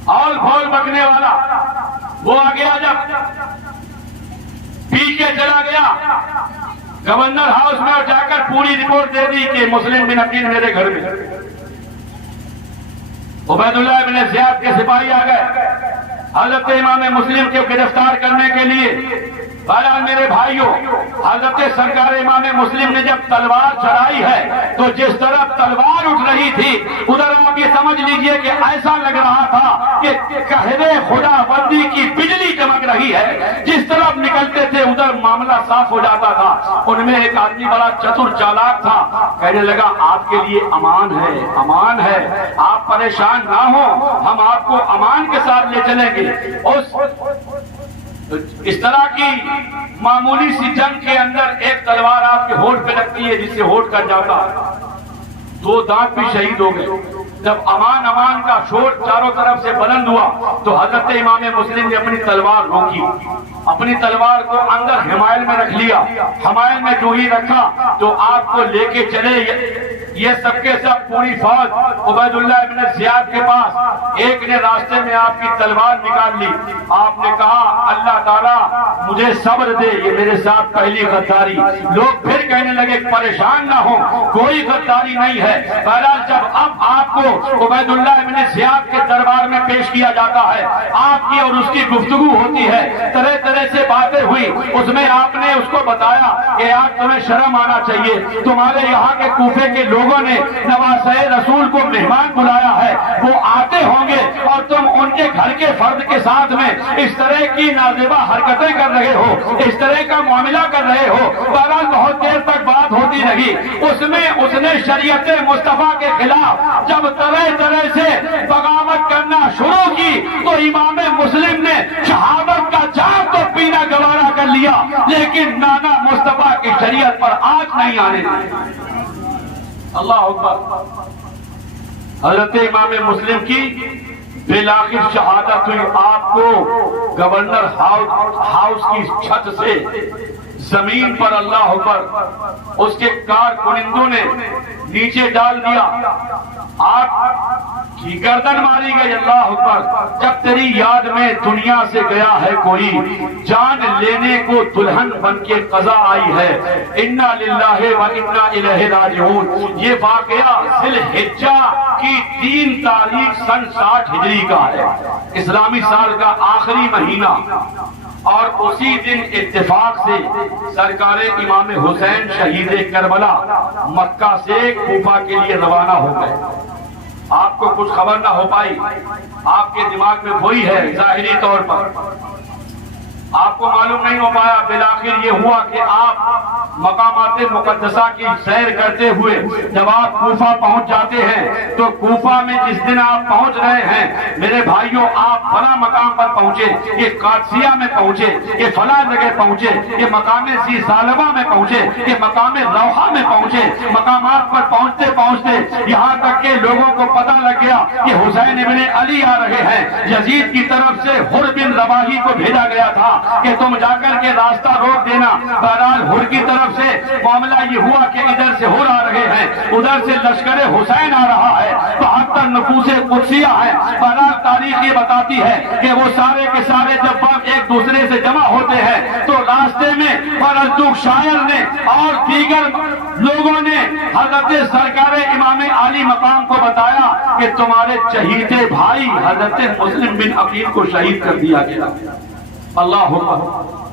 اول بھول بکنے والا وہ آ گیا. جب پی کے چلا گیا گورنر ہاؤس میں اور جا کر پوری رپورٹ دے دی کہ مسلم بن عقیل میرے گھر میں. عبید اللہ بن زیاد کے سپاہی آ گئے حضرت امام مسلم کو گرفتار کرنے کے لیے. بہرحال میرے بھائیوں، حضرت سرکار امام مسلم نے جب تلوار چڑھائی ہے تو جس طرف تلوار اٹھ رہی تھی ادھر آپ یہ سمجھ لیجئے کہ ایسا لگ رہا تھا کہ قہر خدا بندی کی بجلی چمک رہی ہے۔ جس طرف نکلتے تھے ادھر معاملہ صاف ہو جاتا تھا۔ ان میں ایک آدمی بڑا چتر چالاک تھا، کہنے لگا آپ کے لیے امان ہے، امان ہے، آپ پریشان نہ ہوں، ہم آپ کو امان کے ساتھ لے چلیں گے۔ اس طرح کی معمولی سی جنگ کے اندر ایک تلوار آپ کے ہونٹ پہ لگتی ہے جس سے ہونٹ کٹ جاتا، 2 دانت بھی شہید ہو گئے۔ جب امان امان کا شور چاروں طرف سے بلند ہوا تو حضرت امام مسلم نے اپنی تلوار روکی، اپنی تلوار کو اندر حمائل میں رکھ لیا۔ حمائل میں جو ہی رکھا تو آپ کو لے کے چلے یہ سب کے سب پوری فوج عبید اللہ ابن زیاد کے پاس۔ ایک نے راستے میں آپ کی تلوار نکال لی۔ آپ نے کہا اللہ تعالیٰ مجھے صبر دے، یہ میرے ساتھ پہلی غداری۔ لوگ پھر کہنے لگے پریشان نہ ہو، کوئی غداری نہیں ہے۔ بہرحال جب اب آپ کو عبید اللہ ابن زیاد کے دربار میں پیش کیا جاتا ہے، آپ کی اور اس کی گفتگو ہوتی ہے، طرح طرح سے باتیں ہوئی۔ اس میں آپ نے اس کو بتایا کہ آج تمہیں شرم آنا چاہیے، تمہارے یہاں کے کوفے کے لوگوں نے نواسۂ رسول کو مہمان بلایا ہے، وہ آتے ہوں گے اور تم ان کے گھر کے فرد کے ساتھ میں اس طرح کی نازیبا حرکتیں کر رہے ہو، اس طرح کا معاملہ کر رہے ہو۔ بہرحال بہت دیر تک بات ہوتی رہی۔ اس میں اس نے شریعت مصطفیٰ کے خلاف جب طرح طرح سے بغاوت کرنا شروع کی تو امام مسلم نے شہادت کا جام تو پینا گوارا کر لیا، لیکن نانا مصطفیٰ کی شریعت پر آنچ نہیں آنے دی۔ اللہ اکبر۔ حضرت امام مسلم کی بالآخر شہادت ہوئی۔ آپ کو گورنر ہاؤس کی چھت سے زمین پر اللہ اکبر اس کے کارکنندوں نے نیچے ڈال دیا، آپ کی گردن ماری گئی۔ اللہ اکبر۔ جب تیری یاد میں دنیا سے گیا ہے کوئی، جان لینے کو دلہن بن کے قضا آئی ہے، انا للہ و انا الیہ راجعون۔ یہ واقعہ ذی الحجہ کی 3 تاریخ سن 60 ہجری کا ہے، اسلامی سال کا آخری مہینہ، اور اسی دن اتفاق سے سرکار امام حسین شہید کربلا مکہ سے کوفہ کے لیے روانہ ہو گئے۔ آپ کو کچھ خبر نہ ہو پائی، آپ کے دماغ میں وہی ہے ظاہری طور پر، آپ کو معلوم نہیں ہو پایا۔ بالآخر یہ ہوا کہ آپ مقامات مقدسہ کی سیر کرتے ہوئے جب آپ کوفہ پہنچ جاتے ہیں تو کوفہ میں جس دن آپ پہنچ رہے ہیں میرے بھائیوں، آپ فلاں مقام پر پہنچے، یہ قادسیہ میں پہنچے، یہ فلاں جگہ پہنچے، یہ مقام ذی ثعلبہ میں پہنچے، یہ مقام روحہ میں پہنچے۔ مقامات پر پہنچتے پہنچتے یہاں تک کہ لوگوں کو پتہ لگ گیا کہ حسین ابن علی آ رہے ہیں۔ یزید کی طرف سے حر بن رباحی کو بھیجا گیا تھا کہ تم جا کر کے راستہ روک دینا۔ بہرحال حر کی طرف سے معاملہ یہ ہوا کہ ادھر سے حر آ رہے ہیں، ادھر سے لشکر حسین آ رہا ہے، 72 نفوس قدسیہ ہیں۔ بہرحال تاریخ یہ بتاتی ہے کہ وہ سارے کے سارے جب ایک دوسرے سے جمع ہوتے ہیں تو راستے میں فرزدق شاعر نے اور دیگر لوگوں نے حضرت سرکار امام عالی مقام کو بتایا کہ تمہارے چہیتے بھائی حضرت مسلم بن عقیل کو شہید کر دیا گیا۔ اللہ اکبر۔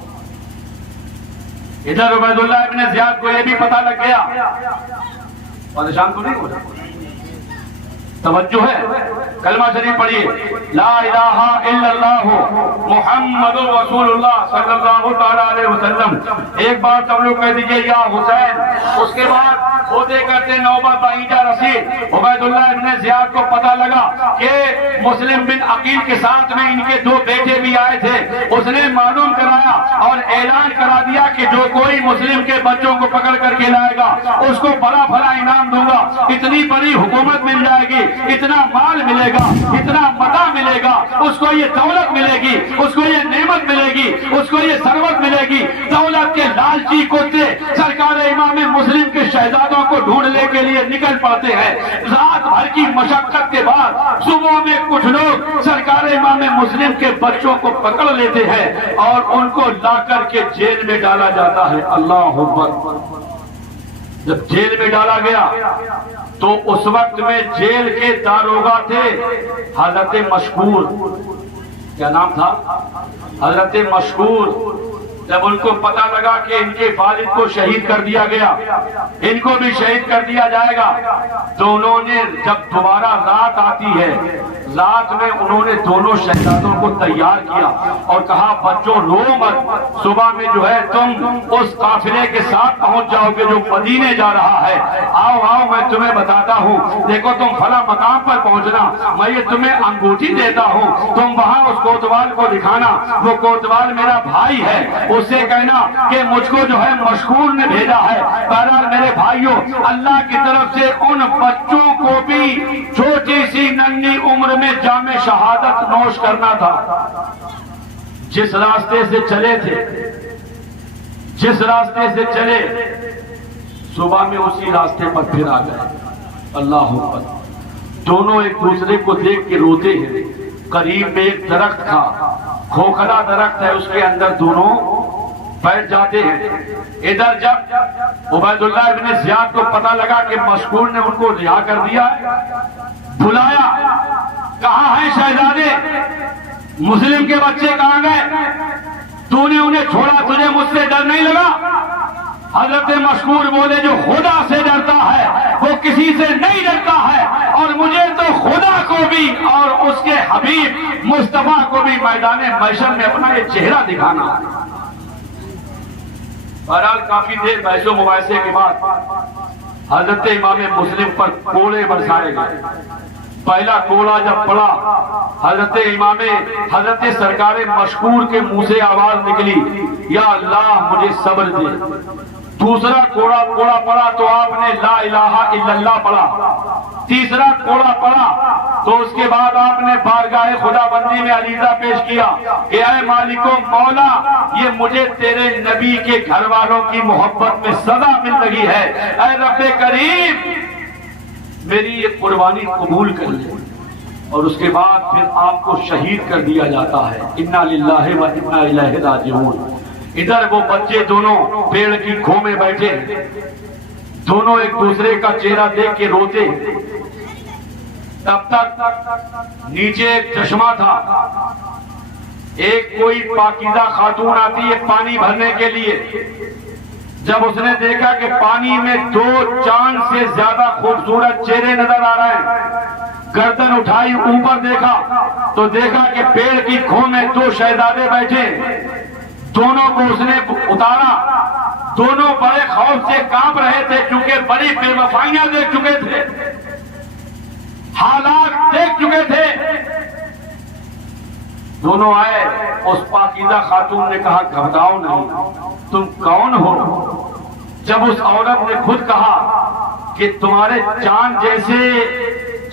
ادھر عبید اللہ ابن زیاد کو یہ بھی پتہ لگ گیا، پریشان تو نہیں ہو رہا، توجہ ہے، کلمہ شریف پڑھیے، لا الہ الا اللہ محمد رسول اللہ صلی اللہ تعالیٰ علیہ وسلم۔ ایک بار سب لوگ کہہ دیجئے یا حسین۔ اس کے بعد ہوتے کرتے نوبت بعیدہ رسید، عبید اللہ ابن زیاد کو پتہ لگا کہ مسلم بن عقیل کے ساتھ میں ان کے 2 بیٹے بھی آئے تھے۔ اس نے معلوم کرایا اور اعلان کرا دیا کہ جو کوئی مسلم کے بچوں کو پکڑ کر کے لائے گا اس کو بڑا بھلا انعام دوں گا، اتنی بڑی حکومت مل جائے گی، اتنا مال ملے گا، اتنا متاع ملے گا، اس کو یہ دولت ملے گی، اس کو یہ نعمت ملے گی، اس کو یہ ثروت ملے گی۔ دولت کے لالچی کتے سرکار امام مسلم کے شہزادوں کو ڈھونڈنے کے لیے نکل پڑتے ہیں۔ رات بھر کی مشقت کے بعد صبح میں کچھ لوگ سرکار امام مسلم کے بچوں کو پکڑ لیتے ہیں اور ان کو لا کر کے جیل میں ڈالا جاتا ہے۔ اللہ اکبر۔ جب جیل میں ڈالا گیا تو اس وقت میں جیل کے داروغہ تھے حضرت مشکور، کیا نام تھا؟ حضرت مشکور۔ جب ان کو پتا لگا کہ ان کے والد کو شہید کر دیا گیا، ان کو بھی شہید کر دیا جائے گا، تو انہوں نے جب دوبارہ رات آتی ہے، رات میں انہوں نے دونوں شہزادوں کو تیار کیا اور کہا بچوں رو مت، صبح میں جو ہے تم اس قافلے کے ساتھ پہنچ جاؤ گے جو مدینے جا رہا ہے، آؤ آؤ میں تمہیں بتاتا ہوں، دیکھو تم فلاں مقام پر پہنچنا، میں یہ تمہیں انگوٹھی دیتا ہوں، تم وہاں اس کوتوال کو دکھانا، وہ کوتوال میرا بھائی ہے، اس سے کہنا کہ مجھ کو جو ہے مشکور نے بھیجا ہے۔ بہرحال میرے بھائیوں، اللہ کی طرف سے ان بچوں کو بھی چھوٹی سی ننھی عمر میں جام شہادت نوش کرنا تھا۔ جس راستے سے چلے تھے، جس راستے سے چلے، صبح میں اسی راستے پر پھر آ گئے۔ اللہ اکبر۔ دونوں ایک دوسرے کو دیکھ کے روتے ہیں۔ قریب میں ایک درخت تھا، کھوکھلا درخت ہے، اس کے اندر دونوں بیٹھ جاتے ہیں۔ ادھر جب عبید اللہ ابن زیاد کو پتا لگا کہ مشکور نے ان کو رہا کر دیا، بلایا، کہاں ہیں شہزادے؟ مسلم کے بچے کہاں گئے؟ تو نے انہیں چھوڑا، تجھے مجھ سے ڈر نہیں لگا؟ حضرت مشکور بولے جو خدا سے ڈرتا ہے وہ کسی سے نہیں ڈرتا ہے، اور مجھے تو خدا کو بھی اور اس کے حبیب مصطفیٰ کو بھی میدان محشر میں اپنا یہ چہرہ دکھانا۔ بہرحال کافی دیر بحث و مباحثے کے بعد حضرت امام مسلم پر کوڑے برسائے گئے۔ پہلا کوڑا جب پڑا، حضرت سرکار مشکور کے منہ سے آواز نکلی، یا اللہ مجھے صبر دے۔ دوسرا کوڑا پڑا تو آپ نے لا الہ الا اللہ پڑھا۔ تیسرا کوڑا پڑا تو اس کے بعد آپ نے بارگاہ خدا بندی میں عریضہ پیش کیا کہ اے مالک و مولا، یہ مجھے تیرے نبی کے گھر والوں کی محبت میں سزا مل رہی ہے، اے رب کریم میری یہ قربانی قبول کر لے۔ اور اس کے بعد پھر آپ کو شہید کر دیا جاتا ہے۔ انا للہ و انا الیہ راجعون۔ ادھر وہ بچے دونوں پیڑ کی کھو میں بیٹھے، دونوں ایک دوسرے کا چہرہ دیکھ کے روتے۔ تب تک نیچے ایک چشمہ تھا، ایک کوئی پاکیزہ خاتون آتی ہے پانی بھرنے کے لیے۔ جب اس نے دیکھا کہ پانی میں 2 چاند سے زیادہ خوبصورت چہرے نظر آ رہے ہیں، گردن اٹھائی اوپر دیکھا تو دیکھا کہ پیڑ کی کھو میں 2 شہزادے بیٹھے، دونوں کو اس نے اتارا۔ دونوں بڑے خوف سے کانپ رہے تھے کیونکہ بڑی بے وفائیاں دیکھ چکے تھے، حالات دیکھ چکے تھے۔ دونوں آئے، اس پاکیزہ خاتون نے کہا گھبراؤ نہیں، تم کون ہو؟ جب اس عورت نے خود کہا کہ تمہارے چاند جیسے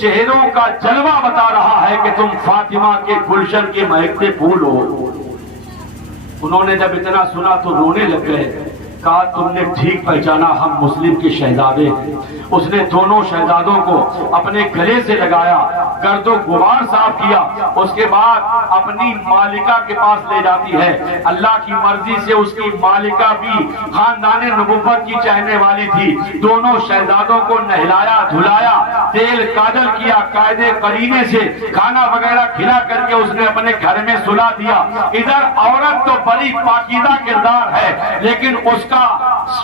چہروں کا جلوہ بتا رہا ہے کہ تم فاطمہ کے گلشن کے مہکتے پھول ہو۔ انہوں نے جب اتنا سنا تو رونے لگ گئے، کہا تم نے ٹھیک پہچانا، ہم مسلم کے شہزادے ہیں۔ اس نے دونوں شہزادوں کو اپنے گلے سے لگایا، گرد و غبار صاف کیا، اس کے بعد اپنی مالکہ کے پاس لے جاتی ہے۔ اللہ کی مرضی سے اس کی مالکہ بھی خاندان نبوت کی چاہنے والی تھی۔ دونوں شہزادوں کو نہلایا دھلایا، تیل کاجل کیا، قاعدے قرینے سے کھانا وغیرہ کھلا کر کے اس نے اپنے گھر میں سلا دیا۔ ادھر عورت تو بڑی پاکیزہ کردار ہے، لیکن اس کا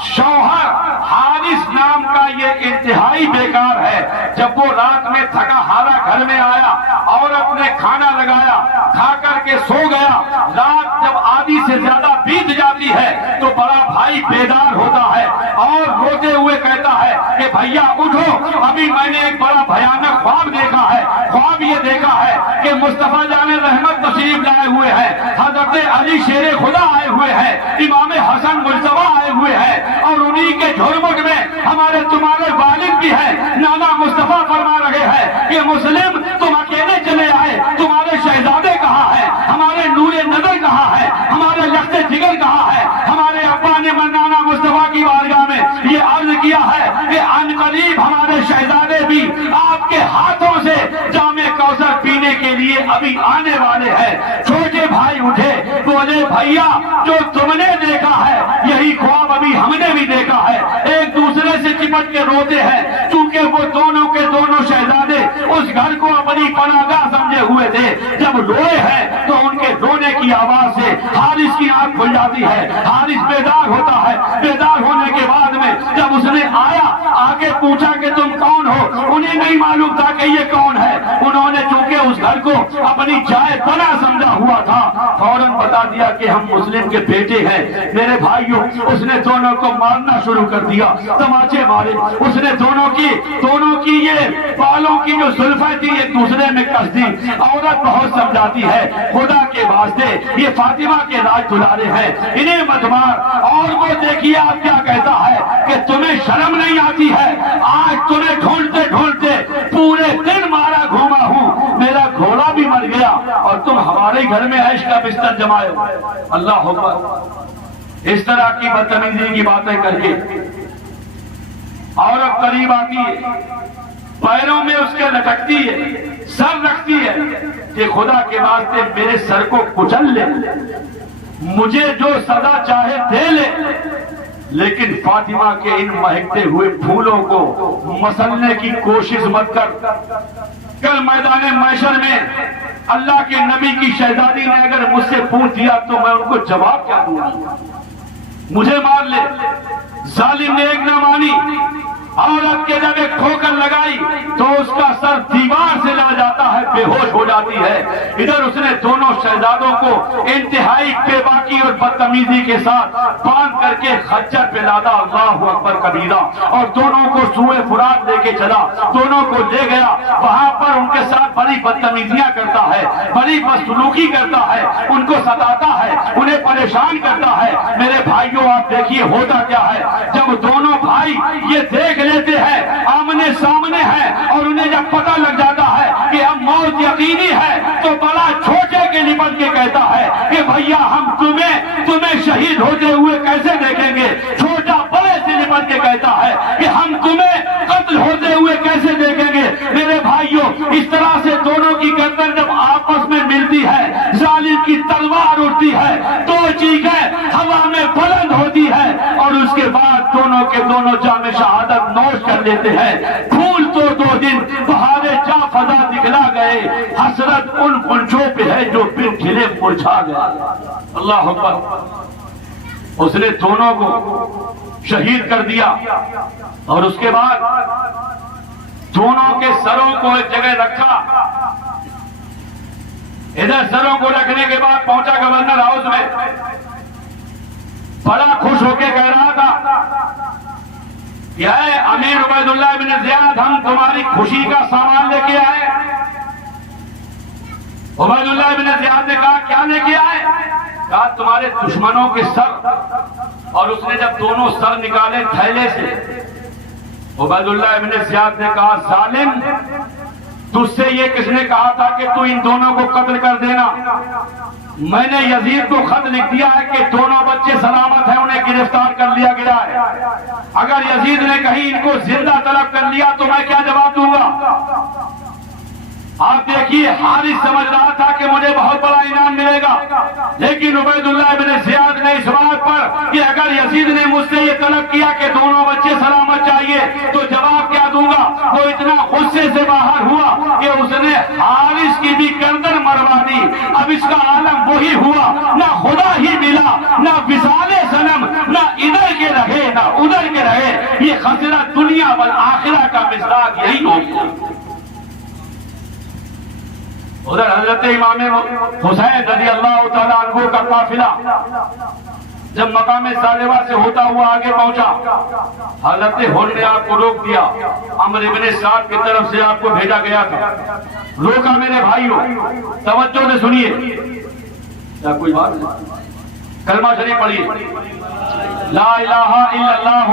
شوہر حارث نام کا یہ انتہائی بیکار ہے۔ جب وہ رات میں تھکا ہارا گھر میں آیا، عورت نے کھانا لگایا، کھا کر کے سو گیا۔ رات جب آدھی سے زیادہ بیت جاتی ہے تو بڑا بھائی بیدار ہوتا ہے اور روتے ہوئے کہتا ہے کہ بھیا اٹھو، ابھی میں نے ایک بڑا بھیانک خواب دیکھا ہے۔ خواب یہ دیکھا ہے کہ مصطفیٰ جان رحمت تشریف لائے ہوئے ہیں، حضرت علی شیر خدا آئے ہوئے ہیں، امام حسن مجتبیٰ آئے ہوئے ہیں، اور انہی کے جھرمٹ میں ہمارے تمہارے والد بھی ہیں۔ نانا مصطفیٰ فرما رہے ہیں کہ مسلم تم اکیلے چلے آئے، تمہارے شہزادے کہاں ہیں، ہمارے نور نظر کہاں ہے، ہمارے لخت جگر کہاں ہے؟ ہمارے ابا نے نانا مصطفیٰ کی بارگاہ میں یہ عرض کیا ہے کہ ان قریب ہمارے شہزادے بھی آپ کے ہاتھوں سے جام کوثر پینے کے لیے ابھی آنے والے ہیں۔ چھوٹے بھائی اٹھے، بولے بھیا جو تم نے دیکھا ہے یہی خواب ابھی ہم نے بھی دیکھا ہے۔ ایک دوسرے سے چپٹ کے روتے ہیں، چونکہ وہ دونوں کے دونوں شہزادے اس گھر کو اپنی پناہ گاہ سمجھے ہوئے تھے۔ جب روئے ہیں تو ان کے رونے کی آواز سے حارث حارث کی آنکھ کھل جاتی ہے، حارث بیدار ہوتا ہے، بیدار ہونے کے بعد میں جب اس نے آگے پوچھا کہ تم کون ہو، انہیں نہیں معلوم تھا کہ یہ کون ہے، انہوں نے چونکہ اس گھر کو اپنی جائے پناہ سمجھا ہوا تھا، فوراً بتا دیا کہ ہم مسلم کے بیٹے ہیں۔ میرے بھائیوں، اس نے دونوں کو مارنا شروع کر دیا، تماچے مارے، اس نے دونوں کی یہ بالوں کی جو زلفیں تھی ایک دوسرے میں کس دی۔ عورت بہت سمجھاتی ہے، خدا کے واسطے یہ فاطمہ کے راج دلارے ہیں، انہیں مت مار۔ اور وہ دیکھیے آپ کیا کہتا ہے کہ تمہیں شرم نہیں آتی ہے، آج تمہیں ڈھونڈتے ڈھونڈتے پورے دن مارا گھوما ہوں، میرا گھوڑا بھی مر گیا اور تم ہمارے گھر میں عیش کا بستر جمائے ہو۔ اللہ اکبر۔ اس طرح کی بدتمیزی کی باتیں کر کے عورت قریب آتی ہے، پیروں میں اس کے لٹکتی ہے، سر رکھتی ہے کہ خدا کے واسطے میرے سر کو کچل لے، مجھے جو سزا چاہے دے لے، لیکن فاطمہ کے ان مہکتے ہوئے پھولوں کو مسلنے کی کوشش مت کر۔ کل میدان محشر میں اللہ کے نبی کی شہزادی نے اگر مجھ سے پوچھ دیا تو میں ان کو جواب کیا دوں گا؟ مجھے مار لے۔ ظالم نے ایک نہ مانی، عورت کے جب ایک ٹھوکر لگائی تو اس کا سر دیوار سے لڑ جاتا ہے، بے ہوش ہو جاتی ہے۔ ادھر اس نے دونوں شہزادوں کو انتہائی بے باکی اور بدتمیزی کے ساتھ باندھ کر کے خچر پہ لادا، اللہ اکبر کبیرہ، اور دونوں کو سوئے فرات لے کے چلا، دونوں کو لے گیا، وہاں پر ان کے ساتھ بڑی بدتمیزیاں کرتا ہے، بڑی بدسلوکی کرتا ہے، ان کو ستاتا ہے، انہیں پریشان کرتا ہے۔ میرے بھائیوں آپ دیکھیے ہوتا کیا ہے، جب دونوں بھائی یہ دیکھ لیتے ہیں آمنے سامنے ہیں اور انہیں جب پتہ لگ جاتا ہے کہ اب موت یقینی ہے تو بڑا چھوٹے کے لپٹ کے کہتا ہے کہ بھیا ہم تمہیں شہید ہوتے ہوئے کیسے دیکھیں گے، چھوٹا بڑے سے لپٹ کے کہتا ہے کہ ہم تمہیں قتل ہوتے ہوئے کیسے دیکھیں گے۔ میرے بھائیوں، اس طرح سے دونوں کی گردن جب آپس میں ملتی ہے، ظالم کی تلوار اٹھتی ہے، دو چیخیں ہوا میں بلند ہوتی ہے اور اس کے بعد دونوں کے دونوں جام شہادت نوش کر لیتے ہیں۔ پھول تو 2 دن بہارے جا فضا دکھلا گئے، حسرت ان غنچوں پہ ہے جو بن کھلے مرجھا گئے۔ اللہ اکبر۔ اس نے دونوں کو شہید کر دیا اور اس کے بعد دونوں کے سروں کو ایک جگہ رکھا۔ ادھر سروں کو رکھنے کے بعد پہنچا گورنر ہاؤس میں، بڑا خوش ہو کے کہہ رہا تھا کہ اے امیر عبید اللہ ابن زیاد، ہم تمہاری خوشی کا سامان لے کے آئے۔ عبید اللہ ابن زیاد نے کہا کیا لے کے آئے؟ کہا تمہارے دشمنوں کے سر۔ اور اس نے جب دونوں سر نکالے تھیلے سے، عبید اللہ ابن زیاد نے کہا ظالم، تجھ سے یہ کس نے کہا تھا کہ تو ان دونوں کو قتل کر دینا؟ میں نے یزید کو خط لکھ دیا ہے کہ دونوں بچے سلامت ہیں، انہیں گرفتار کر لیا گیا ہے۔ اگر یزید نے کہیں ان کو زندہ طلب کر لیا تو میں کیا جواب دوں گا؟ آپ دیکھیے، حارث سمجھ رہا تھا کہ مجھے بہت بڑا انعام ملے گا، لیکن عبید اللہ ابن زیاد نے اس بات پر کہ اگر یزید نے مجھ سے یہ طلب کیا کہ دونوں بچے سلامت چاہیے تو جواب کیا دوں گا، وہ اتنا غصے سے باہر ہوا کہ اس نے حارث کی بھی گردن مروا دی۔ اب اس کا عالم وہی ہوا، نہ خدا ہی ملا، نہ وصال صنم، نہ ادھر کے رہے نہ ادھر کے رہے۔ یہ خسرت دنیا والآخرہ کا مصداق یہی ہوگا۔ ادھر حضرت امام حسین رضی اللہ تعالیٰ عنہ کا قافلہ جب مقام سالبہ سے ہوتا ہوا آگے پہنچا، حضرت ہول نے آپ کو روک دیا۔ عمرو بن سعد کی طرف سے آپ کو بھیجا گیا تھا، روکا۔ میرے بھائیوں توجہ سے سنیے، کیا کوئی بات نہیں؟ کلمہ شریف پڑھیے، لا الہ الا اللہ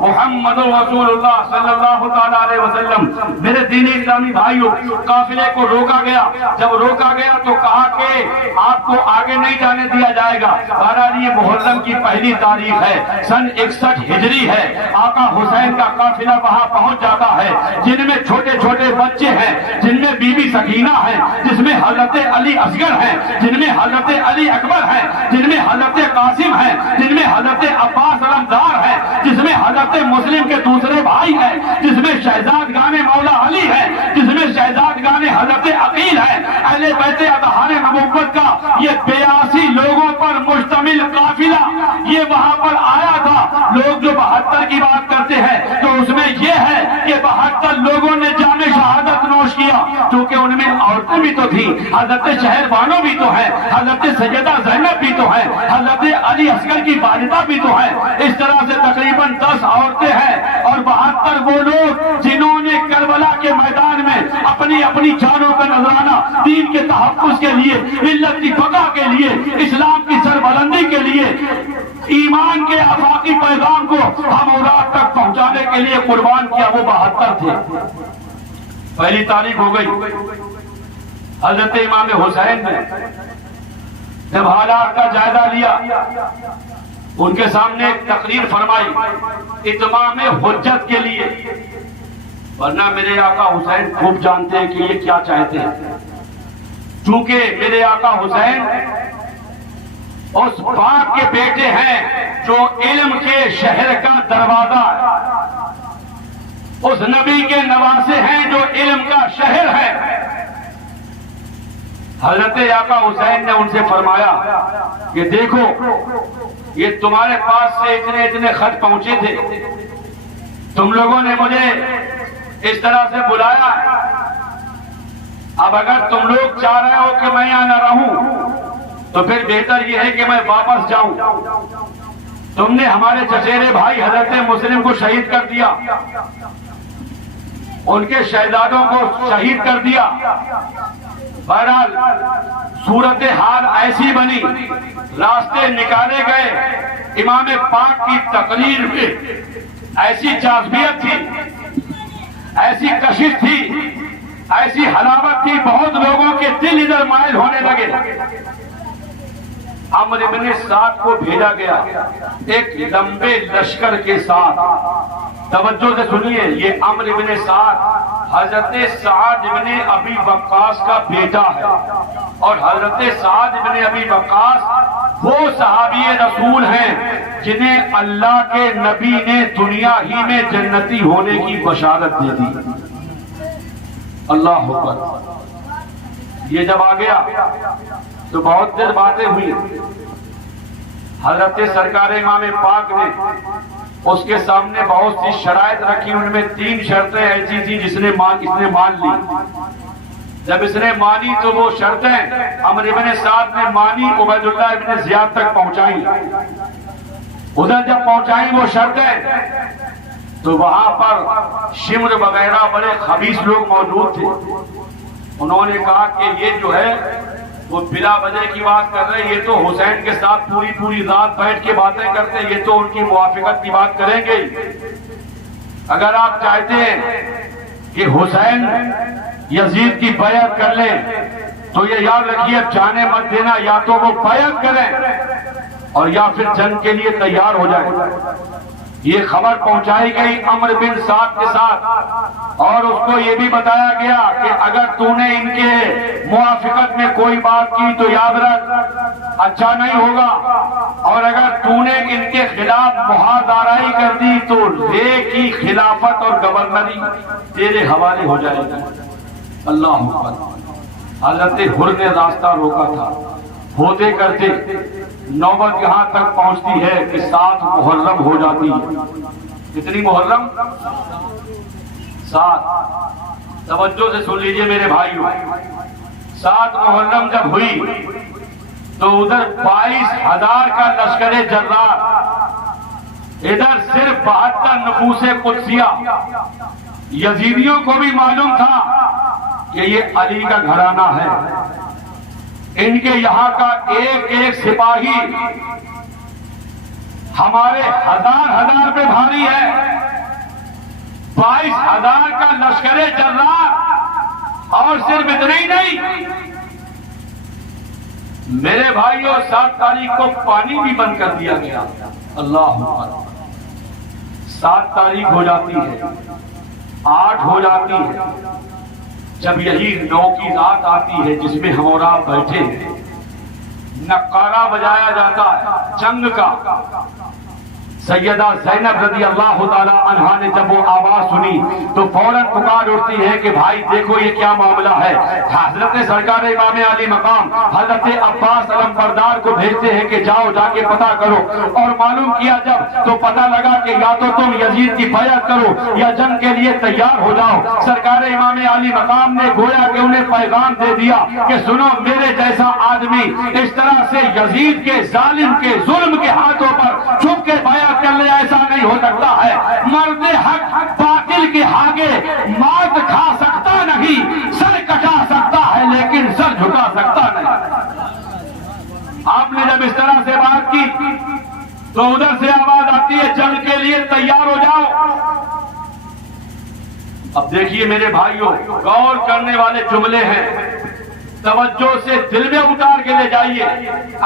محمد رسول اللہ صلی اللہ تعالیٰ علیہ وسلم۔ میرے دینی اسلامی بھائیوں، قافلے کو روکا گیا۔ جب روکا گیا تو کہا کہ آپ کو آگے نہیں جانے دیا جائے گا۔ بہرحال یہ محرم کی پہلی تاریخ ہے، سن 61 ہجری ہے۔ آقا حسین کا قافلہ وہاں پہنچ جاتا ہے، جن میں چھوٹے چھوٹے بچے ہیں، جن میں بی بی سکینہ ہے، جس میں حضرت علی اصغر ہیں، جن میں حضرت علی اکبر ہیں، جن میں حضرت قاسم ہیں، جن میں حضرت عباس علمدار ہے، جس میں حضرت مسلم کے دوسرے بھائی ہیں، جس میں شہزادگان مولا علی ہے، جس میں شہزادگان حضرت عقیل ہے۔ اہل بیت اطہار نبوت کا یہ 82 لوگوں پر مشتمل یہ وہاں پر آیا تھا۔ لوگ جو 72 کی بات کرتے ہیں تو اس میں یہ ہے کہ 72 لوگوں نے جام شہادت نوش کیا، کیونکہ ان میں عورتیں بھی تو تھیں، حضرت شہر بانو بھی تو ہیں، حضرت سیدہ زینب بھی تو ہیں، حضرت علی اصغر کی والدہ بھی تو ہیں، اس طرح سے تقریباً 10 عورتیں ہیں، اور 72 وہ لوگ جنہوں نے کربلا کے میدان میں اپنی اپنی جانوں کا نذرانہ دین کے تحفظ کے لیے، ملت کی بقا کے لیے، اسلام کی سربلندی کے لیے، ایمان کے آفاقی پیغام کو ہم اولاد تک پہنچانے کے لیے قربان کیا، وہ 72 تھے۔ پہلی تاریخ ہو گئی۔ حضرت امام حسین نے جب حالات کا جائزہ لیا، ان کے سامنے ایک تقریر فرمائی اتمام حجت کے لیے، ورنہ میرے آقا حسین خوب جانتے ہیں کہ یہ کیا چاہتے ہیں، چونکہ میرے آقا حسین اس باپ کے بیٹے ہیں جو علم کے شہر کا دروازہ ہے، اس نبی کے نواسے ہیں جو علم کا شہر ہے۔ حضرت آقا حسین نے ان سے فرمایا کہ دیکھو یہ تمہارے پاس سے اتنے اتنے خط پہنچے تھے، تم لوگوں نے مجھے اس طرح سے بلایا، اب اگر تم لوگ چاہ رہے ہو کہ میں یہاں نہ رہوں تو پھر بہتر یہ ہے کہ میں واپس جاؤں۔ تم نے ہمارے چچیرے بھائی حضرت مسلم کو شہید کر دیا، ان کے شہزادوں کو شہید کر دیا، بہرحال صورتحال ایسی بنی، راستے نکالے گئے، امام پاک کی تقریر میں ایسی جاذبیت تھی، ایسی کشش تھی، ایسی حلاوت تھی، بہت لوگوں کے دل ادھر مائل ہونے لگے۔ عمرو بن سعد کو بھیجا گیا ایک لمبے لشکر کے ساتھ۔ توجہ سے سنیے، یہ عمرو بن سعد حضرت سعد بن ابی وقاص کا بیٹا ہے، اور حضرت سعد بن ابی وقاص وہ صحابی رسول ہیں جنہیں اللہ کے نبی نے دنیا ہی میں جنتی ہونے کی بشارت دے دی۔ اللہ اکبر۔ یہ جب آ گیا تو بہت دیر باتیں ہوئی، حضرت سرکار امام پاک نے اس کے سامنے بہت سی شرائط رکھی، ان میں 3 شرطیں ایسی تھی اس نے مان لی۔ جب اس نے مانی تو وہ شرطیں عمرو بن سعد نے مانی، عبید اللہ بن زیاد تک پہنچائیں۔ ادھر جب پہنچائیں وہ شرطیں تو وہاں پر شمر وغیرہ بڑے خبیث لوگ موجود تھے، انہوں نے کہا کہ یہ جو ہے وہ بلا وجہ کی بات کر رہے، یہ تو حسین کے ساتھ پوری رات بیٹھ کے باتیں کرتے، یہ تو ان کی موافقت کی بات کریں گے۔ اگر آپ چاہتے ہیں کہ حسین یزید کی بیعت کر لیں تو یہ یاد رکھیے جانے مت دینا، یا تو وہ بیعت کریں اور یا پھر جنگ کے لیے تیار ہو جائے۔ یہ خبر پہنچائی گئی عمرو بن سعد کے ساتھ، اور اس کو یہ بھی بتایا گیا کہ اگر تو نے ان کے موافقت میں کوئی بات کی تو یاد رکھ اچھا نہیں ہوگا، اور اگر تو نے ان کے خلاف محاذرائی کر دی تو رے کی خلافت اور گورنری تیرے حوالے ہو جائے گی۔ اللہ اکبر۔ حضرت حر نے راستہ روکا تھا، ہوتے کرتے نوبت یہاں تک پہنچتی ہے کہ 7 محرم ہو جاتی ہے۔ کتنی محرم؟ 7۔ توجہ سے سن لیجئے میرے بھائیو، 7 محرم جب ہوئی تو ادھر 22,000 کا لشکر جرار، ادھر صرف 72 نفوس قدسیہ۔ یزیدیوں کو بھی معلوم تھا کہ یہ علی کا گھرانہ ہے، ان کے یہاں کا ایک ایک سپاہی ہمارے 1000 پہ بھاری ہے۔ 22,000 کا لشکر جرار، اور صرف اتنا ہی نہیں میرے بھائیوں، 7 تاریخ کو پانی بھی بند کر دیا گیا۔ اللہ اکبر۔ 7 تاریخ ہو جاتی ہے، 8 ہو جاتی ہے، جب یہی 9 کی رات آتی ہے جس میں ہم اور آپ بیٹھے ہیں، نقارہ بجایا جاتا ہے جنگ کا، سیدہ زینب رضی اللہ تعالی عنہا نے جب وہ آواز سنی تو فوراً پکار اٹھتی ہے کہ بھائی دیکھو یہ کیا معاملہ ہے. حضرت سرکار امام علی مقام حضرت عباس علمبردار کو بھیجتے ہیں کہ جاؤ جا کے پتہ کرو. اور معلوم کیا جب تو پتہ لگا کہ یا تو تم یزید کی بیعت کرو یا جنگ کے لیے تیار ہو جاؤ. سرکار امام علی مقام نے گویا کہ انہیں پیغام دے دیا کہ سنو میرے جیسا آدمی اس طرح سے یزید کے ظالم کے ظلم کے ہاتھوں پر چھپ کے بیعت کر لے ایسا نہیں ہو سکتا ہے. مرد حق باطل کے آگے مات کھا سکتا نہیں, سر کٹا سکتا ہے لیکن سر جھکا سکتا نہیں. آپ نے جب اس طرح سے بات کی تو ادھر سے آواز آتی ہے جنگ کے لیے تیار ہو جاؤ. اب دیکھیے میرے بھائیوں, غور کرنے والے جملے ہیں, توجہ سے دل میں اتار کے لے جائیے.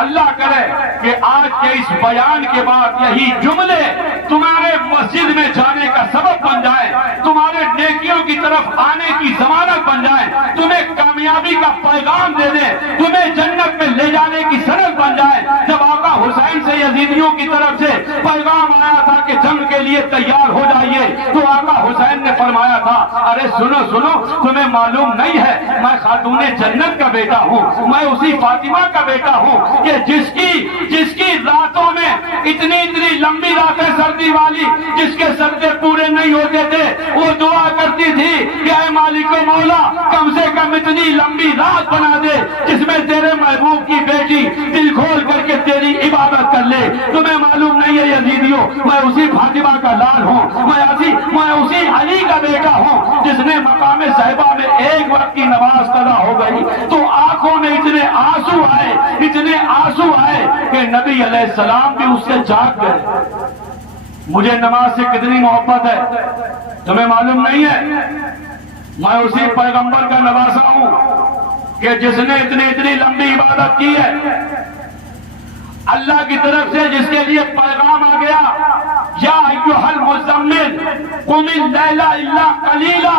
اللہ کرے کہ آج کے اس بیان کے بعد یہی جملے تمہارے مسجد میں جانے کا سبب بن جائیں, تمہارے نیکیوں کی طرف آنے کی ضمانت بن جائیں, تمہیں کامیابی کا پیغام دے دیں, تمہیں جنت میں لے جانے کی سند بن جائیں. جب آقا حسین سے یزیدیوں کی طرف سے پیغام آیا تھا کہ جنگ کے لیے تیار ہو جائیے تو آقا حسین نے فرمایا تھا ارے سنو سنو, تمہیں معلوم نہیں ہے میں خاتون جنت کا بیٹا ہوں, میں اسی فاطمہ کا بیٹا ہوں کہ جس کی راتوں میں اتنی لمبی راتیں سردی والی, جس کے سردے پورے نہیں ہوتے تھے, وہ دعا کرتی تھی کہ اے مالک و مولا کم سے کم اتنی لمبی رات بنا دے جس میں تیرے محبوب کی بیٹی دل کھول کر کے تیری عبادت کر لے. تمہیں معلوم نہیں ہے یزیدیوں, میں اسی فاطمہ کا لال ہوں, میں اسی علی کا بیٹا ہوں جس نے مقام صحبہ میں ایک وقت کی نماز قضا ہو گئی تو آنکھوں میں اتنے آنسو آئے کہ نبی علیہ السلام بھی اس سے جاگ گئے. مجھے نماز سے کتنی محبت ہے تمہیں معلوم نہیں ہے. میں اسی پیغمبر کا نواسا ہوں کہ جس نے اتنی لمبی عبادت کی ہے, اللہ کی طرف سے جس کے لیے پیغام آ گیا یا ایھا المزمل قم اللیل الا قلیلا,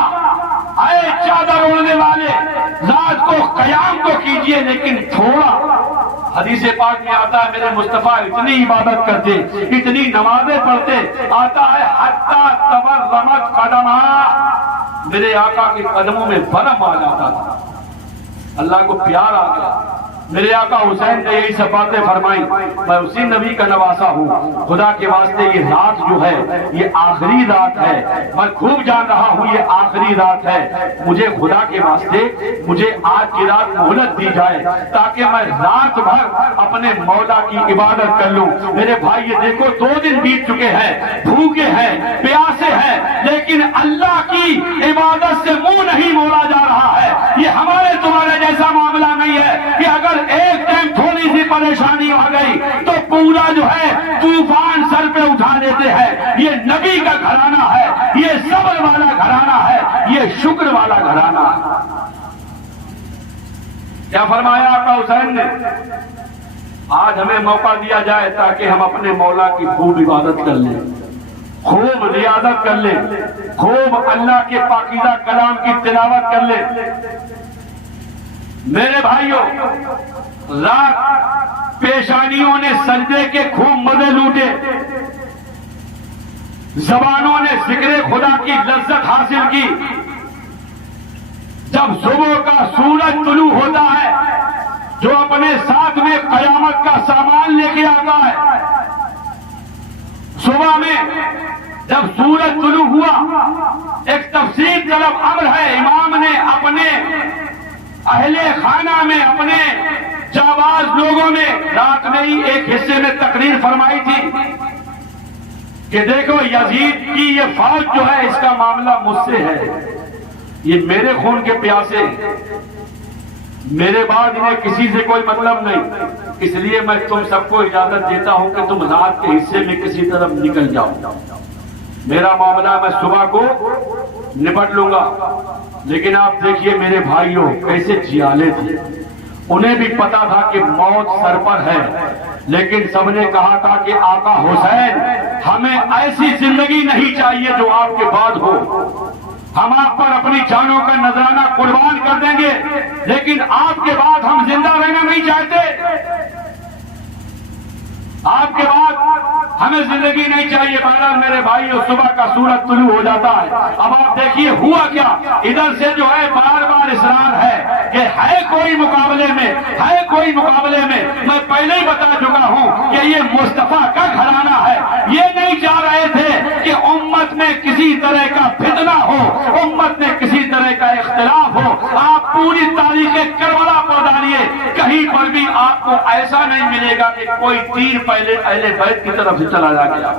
اے چادر اوڑھنے والے رات کو قیام تو کیجئے لیکن تھوڑا. حدیث پاک میں آتا ہے میرے مصطفیٰ اتنی عبادت کرتے, اتنی نمازیں پڑھتے, آتا ہے حتی تورمت قدمہ, میرے آقا کے قدموں میں ورم آ جاتا تھا, اللہ کو پیار آ گیا. میرے آقا حسین نے یہی سب باتیں فرمائی. میں اسی نبی کا نواسا ہوں. خدا کے واسطے یہ رات جو ہے یہ آخری رات ہے, میں خوب جان رہا ہوں یہ آخری رات ہے. مجھے خدا کے واسطے مجھے آج کی رات مہلت دی جائے تاکہ میں رات بھر اپنے مولا کی عبادت کر لوں. میرے بھائی یہ دیکھو 2 دن بیت چکے ہیں, بھوکے ہیں, پیاسے ہیں, لیکن اللہ کی عبادت سے منہ نہیں موڑا جا رہا ہے. یہ ہمارے تمہارے جیسا معاملہ نہیں ہے کہ اگر ایک ٹائم تھوڑی سی پریشانی آ گئی تو پورا جو ہے طوفان سر پہ اٹھا دیتے ہیں. یہ نبی کا گھرانہ ہے, یہ صبر والا گھرانہ ہے, یہ شکر والا گھرانہ ہے. کیا فرمایا آقا حسین نے, آج ہمیں موقع دیا جائے تاکہ ہم اپنے مولا کی خوب عبادت کر لیں, خوب ریاضت کر لیں, خوب اللہ کے پاکیزہ کلام کی تلاوت کر لیں. میرے بھائیوں, رات پیشانیوں نے سجدے کے خوب مزے لوٹے, زبانوں نے ذکر خدا کی لذت حاصل کی. جب صبح کا سورج طلوع ہوتا ہے جو اپنے ساتھ میں قیامت کا سامان لے کے آتا ہے, صبح میں جب سورج طلوع ہوا, ایک تفصیل طلب امر ہے, امام نے اپنے اہل خانہ میں اپنے جانباز لوگوں میں رات میں ہی ایک حصے میں تقریر فرمائی تھی کہ دیکھو یزید کی یہ فوج جو ہے اس کا معاملہ مجھ سے ہے, یہ میرے خون کے پیاسے, میرے بعد انہیں کسی سے کوئی مطلب نہیں, اس لیے میں تم سب کو اجازت دیتا ہوں کہ تم رات کے حصے میں کسی طرف نکل جاؤ, میرا معاملہ میں صبح کو نپٹ لوں گا. لیکن آپ دیکھیے میرے بھائیوں کیسے جیالے تھے, انہیں بھی پتا تھا کہ موت سر پر ہے, لیکن سب نے کہا تھا کہ آقا حسین ہمیں ایسی زندگی نہیں چاہیے جو آپ کے بعد ہو, ہم آپ پر اپنی جانوں کا نذرانہ قربان کر دیں گے لیکن آپ کے بعد ہم زندہ رہنا نہیں چاہتے, آپ کے بعد ہمیں زندگی نہیں چاہیے بہرحال میرے بھائی، اور صبح کا سورج طلوع ہو جاتا ہے۔ اب آپ دیکھیے ہوا کیا، ادھر سے جو ہے بار بار اصرار ہے کہ ہے کوئی مقابلے میں، ہے کوئی مقابلے میں۔ میں پہلے ہی بتا چکا ہوں کہ یہ مصطفیٰ کا گھرانہ ہے، یہ نہیں چاہ رہے تھے کہ امت میں کسی طرح کا فتنہ ہو، امت میں کسی طرح کا اختلاف ہو۔ آپ پوری تاریخ کربلا پر ڈالیے، کہیں پر بھی آپ کو ایسا نہیں ملے گا کہ کوئی تیر پہلے اہل بیت کی طرف سے چلا جا گیا،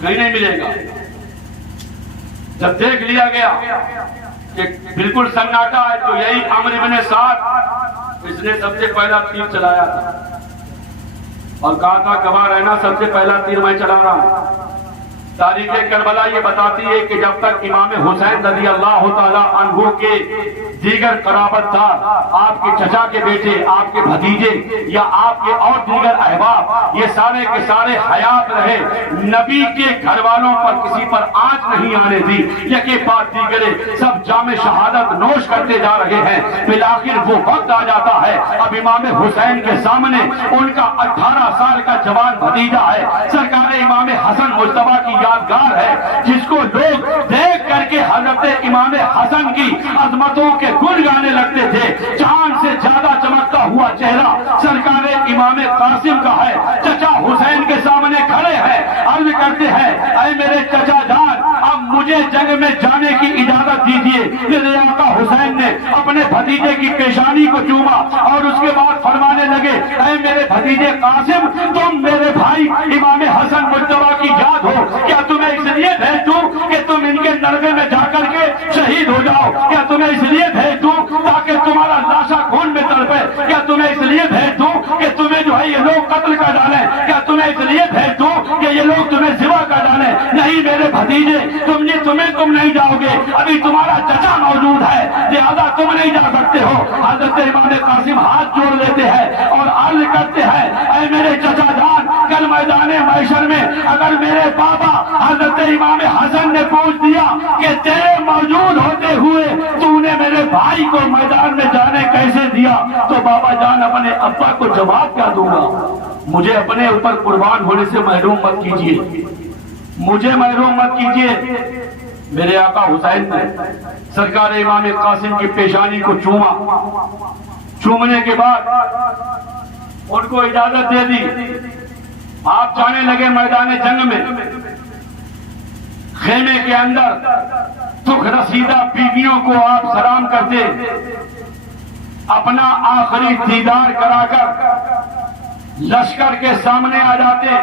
کہیں نہیں ملے گا۔ جب دیکھ لیا گیا کہ بالکل سناٹا ہے تو یہی عمرو بن سعد، اس نے سب سے پہلا تیر چلایا تھا اور کہا تھا گواہ رہنا سب سے پہلا تیر میں چلا رہا ہوں۔ تاریخ کربلا یہ بتاتی ہے کہ جب تک امام حسین رضی اللہ تعالی عنہ کے دیگر قرابت تھا، آپ کے چچا کے بیٹے، آپ کے بھتیجے یا آپ کے اور دیگر احباب، یہ سارے کے سارے حیات رہے، نبی کے گھر والوں پر کسی پر آنچ نہیں آنے دی، یکے بعد دیگرے سب جام شہادت نوش کرتے جا رہے ہیں۔ بالآخر وہ وقت آ جاتا ہے، اب امام حسین کے سامنے ان کا 18 سال کا جوان بھتیجا ہے، سرکار امام حسن مجتبیٰ کی یادگار ہے، جس کو لوگ دیکھ کر کے حضرت امام حسن کی عظمتوں کے گن گانے لگتے تھے۔ چاند سے زیادہ چمکتا ہوا چہرہ سرکار امام قاسم کا ہے، چچا حسین کے سامنے کھڑے ہیں، عرض کرتے ہیں اے میرے چچا جان، اب مجھے جنگ میں جانے کی اجازت دیجیے۔ میرے آقا حسین نے اپنے بھتیجے کی پیشانی کو چوما اور اس کے بعد فرمانے لگے اے میرے بھتیجے قاسم، تم میرے بھائی امام حسن مجتبیٰ کی یاد ہو، کیا تمہیں اس لیے بھیج دوں کہ تم ان کے نرغے میں جا کر کے شہید ہو جاؤ؟ کیا تمہیں اس لیے بھیج دوں تاکہ تمہارا لاشا خون میں تڑپے؟ کیا تمہیں اس لیے بھیج دوں کہ تمہیں جو ہے یہ لوگ قتل کر ڈالیں؟ کیا تمہیں اس لیے بھیج دوں کہ یہ لوگ تمہیں ذبح کر ڈالیں؟ نہیں میرے بھتیجے، تم نہیں جاؤ گے، ابھی تمہارا چچا موجود ہے، لہذا تم نہیں جا سکتے ہو۔ حضرت امام قاسم ہاتھ جوڑ لیتے ہیں اور عرض کرتے ہیں اے میرے چچا جان، کل میدان محشر میں اگر میرے بابا حضرت امام حسن نے پوچھ دیا کہ تیرے موجود ہوتے ہوئے تو نے میرے بھائی کو میدان میں جانے کیسے دیا، تو بابا جان اپنے ابا کو جواب کیا دوں گا؟ مجھے اپنے اوپر قربان ہونے سے محروم مت کیجیے، مجھے محروم مت کیجیے۔ میرے آقا حسین نے سرکار امام قاسم کی پیشانی کو چوما، چومنے کے بعد ان کو اجازت دے دی، آپ جانے لگے میدان جنگ میں۔ خیمے کے اندر دکھ رسیدہ بیویوں کو آپ سلام کرتے، اپنا آخری دیدار کرا کر لشکر کے سامنے آ جاتے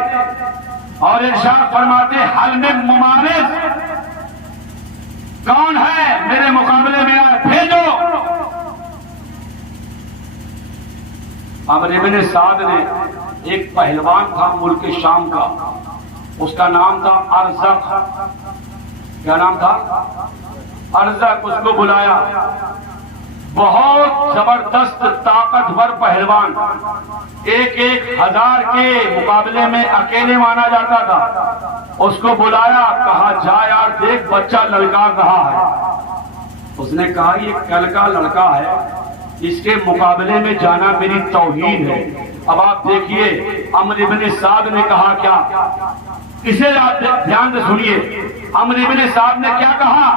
اور ارشاد فرماتے حل میں ممارس کون ہے میرے مقابلے میں آئے، بھیجو۔ عمرو بن سعد نے ایک پہلوان تھا ملک شام کا، اس کا نام تھا ارزق۔ کیا نام تھا؟ ارزق۔ اس کو بلایا، بہت زبردست طاقتور پہلوان، 1,000 کے مقابلے میں اکیلے مانا جاتا تھا۔ اس کو بلایا، کہا جا یار دیکھ بچہ للکار رہا ہے۔ اس نے کہا یہ کل کا لڑکا ہے، اس کے مقابلے میں جانا میری توہین ہے۔ اب آپ دیکھیے عمرو بن سعد نے کہا کیا، اسے آپ دھیان سے سنیے۔ عمرو بن سعد نے کیا کہا؟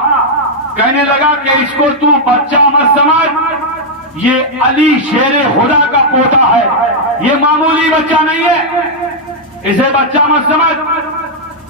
کہنے لگا کہ اس کو تو بچہ مت سمجھ، یہ علی شیر خدا کا پوتا ہے، یہ معمولی بچہ نہیں ہے، اسے بچہ مت سمجھ۔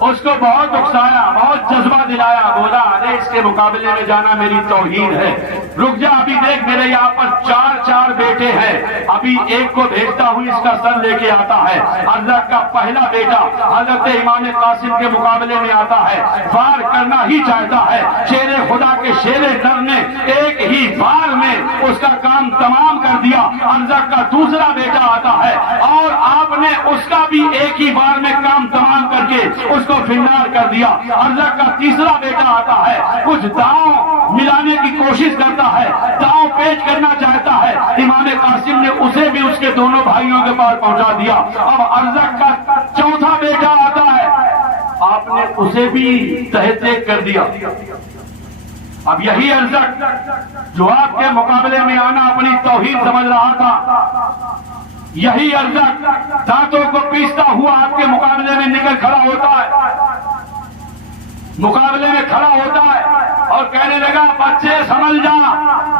اس کو بہت اکسایا، بہت جذبہ دلایا، بولا ارے اس کے مقابلے میں جانا میری توہین ہے، رک جا، ابھی دیکھ میرے یہاں پر 4 بیٹے ہیں، ابھی ایک کو بھیجتا ہوں، اس کا سر لے کے آتا ہے۔ ارزق کا پہلا بیٹا حضرت امام قاسم کے مقابلے میں آتا ہے، وار کرنا ہی چاہتا ہے، شیر خدا کے شیر نر نے ایک ہی وار میں اس کا کام تمام کر دیا۔ ارزق کا دوسرا بیٹا آتا ہے اور آپ نے اس کا بھی ایک ہی وار میں کام تمام کر کے اس کو فنار کر دیا۔ ارزق کا تیسرا بیٹا آتا ہے، کچھ داؤں ملانے کی کوشش کرتا ہے، داؤں پیچ کرنا چاہتا ہے، امام قاسم نے اسے بھی اس کے دونوں بھائیوں کے پاس پہنچا دیا۔ اب ارزق کا چوتھا بیٹا آتا ہے، آپ نے اسے بھی تہتے کر دیا۔ اب یہی ارزق جو آپ کے مقابلے میں آنا اپنی توہین سمجھ رہا تھا، یہی ارزق دانتوں کو پیستا ہوا آپ کے مقابلے میں نکل کھڑا ہوتا ہے، مقابلے میں کھڑا ہوتا ہے اور کہنے لگا بچے سمجھ جا،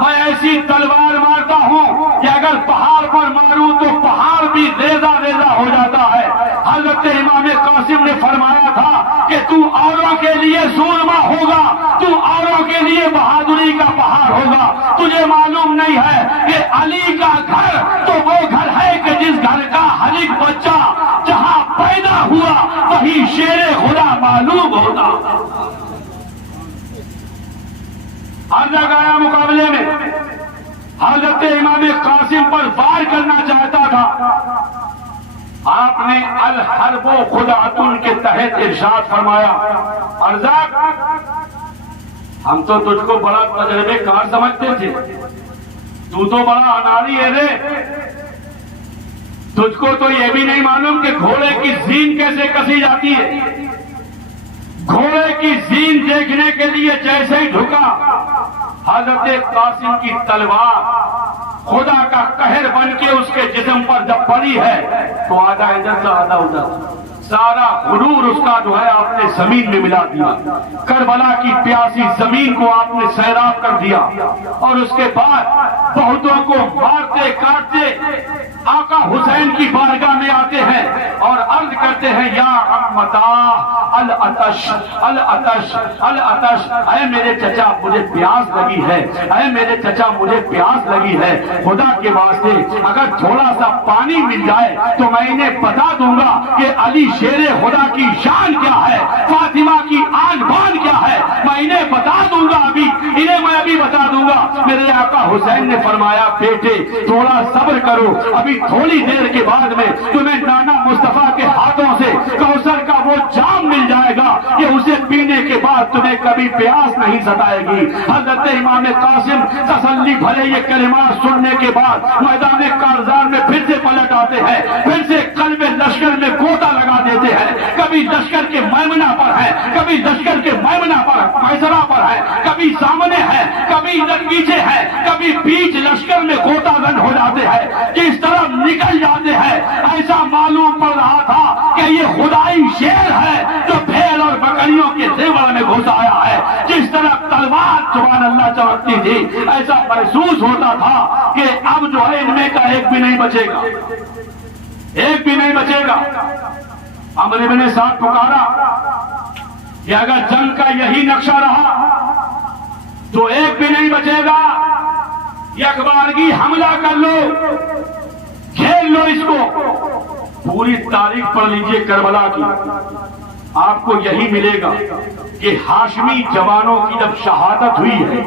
میں ایسی تلوار مارتا ہوں کہ اگر پہاڑ پر ماروں تو پہاڑ بھی ریزہ ریزہ ہو جاتا ہے۔ حضرت امام قاسم نے فرمایا تھا کہ تو اوروں کے لیے سورما ہوگا، تو اوروں کے لیے بہادری کا پہاڑ ہوگا، تجھے معلوم نہیں ہے کہ علی کا گھر تو وہ گھر ہے کہ جس گھر کا ہر ایک بچہ جہاں پیدا ہوا وہی شیر خدا معلوم ہوتا۔ ہر جگہ آیا مقابلے میں، حضرت امام قاسم پر وار کرنا چاہتا تھا، آپ نے الحرب خدعۃ کے تحت ارشاد فرمایا، ارزاق ہم تو تجھ کو بڑا تجربے کار سمجھتے تھے، تو بڑا اناری ہے رے، تجھ کو تو یہ بھی نہیں معلوم کہ گھوڑے کی زین کیسے کسی جاتی ہے۔ گھوڑے کی زین دیکھنے کے لیے جیسے ہی جھکا، حضرت قاسم کی تلوار خدا کا قہر بن کے اس کے جسم پر جب پڑی ہے تو آدھا ادھر سے آدھا ادھر، سارا غرور اس کا جو ہے آپ نے زمین میں ملا دیا، کربلا کی پیاسی زمین کو آپ نے سیراب کر دیا، اور اس کے بعد بہتوں کو مارتے کاٹتے آقا حسین کی بارگاہ میں آتے ہیں اور عرض کرتے ہیں، یا امتا العطش العطش العطش، اے میرے چچا مجھے پیاس لگی ہے، اے میرے چچا مجھے پیاس لگی ہے، خدا کے واسطے اگر تھوڑا سا پانی مل جائے تو میں انہیں بتا دوں گا کہ علی شیر خدا کی شان کیا ہے، فاطمہ کی آن بان کیا ہے، میں انہیں بتا دوں گا، انہیں میں ابھی بتا دوں گا۔ میرے آقا حسین نے فرمایا، بیٹے تھوڑا صبر کرو، ابھی تھوڑی دیر کے بعد میں تمہیں نانا مصطفیٰ کے ہاتھوں سے کوثر کا وہ جام مل جائے گا کہ اسے پینے کے بعد تمہیں کبھی پیاس نہیں ستائے گی۔ حضرت امام قاسم تسلی بھرے یہ کلمات سننے کے بعد میدان کارزار میں پھر سے پلٹ آتے ہیں، پھر سے قلب لشکر میں گوتا لگا دیتے ہیں، کبھی لشکر کے میمنہ پر ہے، کبھی لشکر کے میمنہ پر میسرہ پر ہے، کبھی سامنے ہے، کبھی ادھر پیچھے ہے، کبھی بیچ لشکر میں گوتا بند ہو جاتے ہیں، جس طرح نکل جاتے ہیں۔ ایسا معلوم پڑ رہا تھا کہ یہ خدائی شیر ہے جو بھیڑ اور بکریوں کے زیور میں گھس آیا ہے، جس طرح تلوار سبحان اللہ چمکتی تھی، ایسا محسوس ہوتا تھا کہ اب جو ہے ان میں کا ایک بھی نہیں بچے گا، ایک بھی نہیں بچے گا۔ عمر بن سعد پکارا کہ اگر جنگ کا یہی نقشہ رہا تو ایک بھی نہیں بچے گا، یکبارگی حملہ کر لو، گھیر لو اس کو۔ پوری تاریخ پڑھ لیجئے کربلا کی، آپ کو یہی ملے گا کہ ہاشمی جوانوں کی جب شہادت ہوئی ہے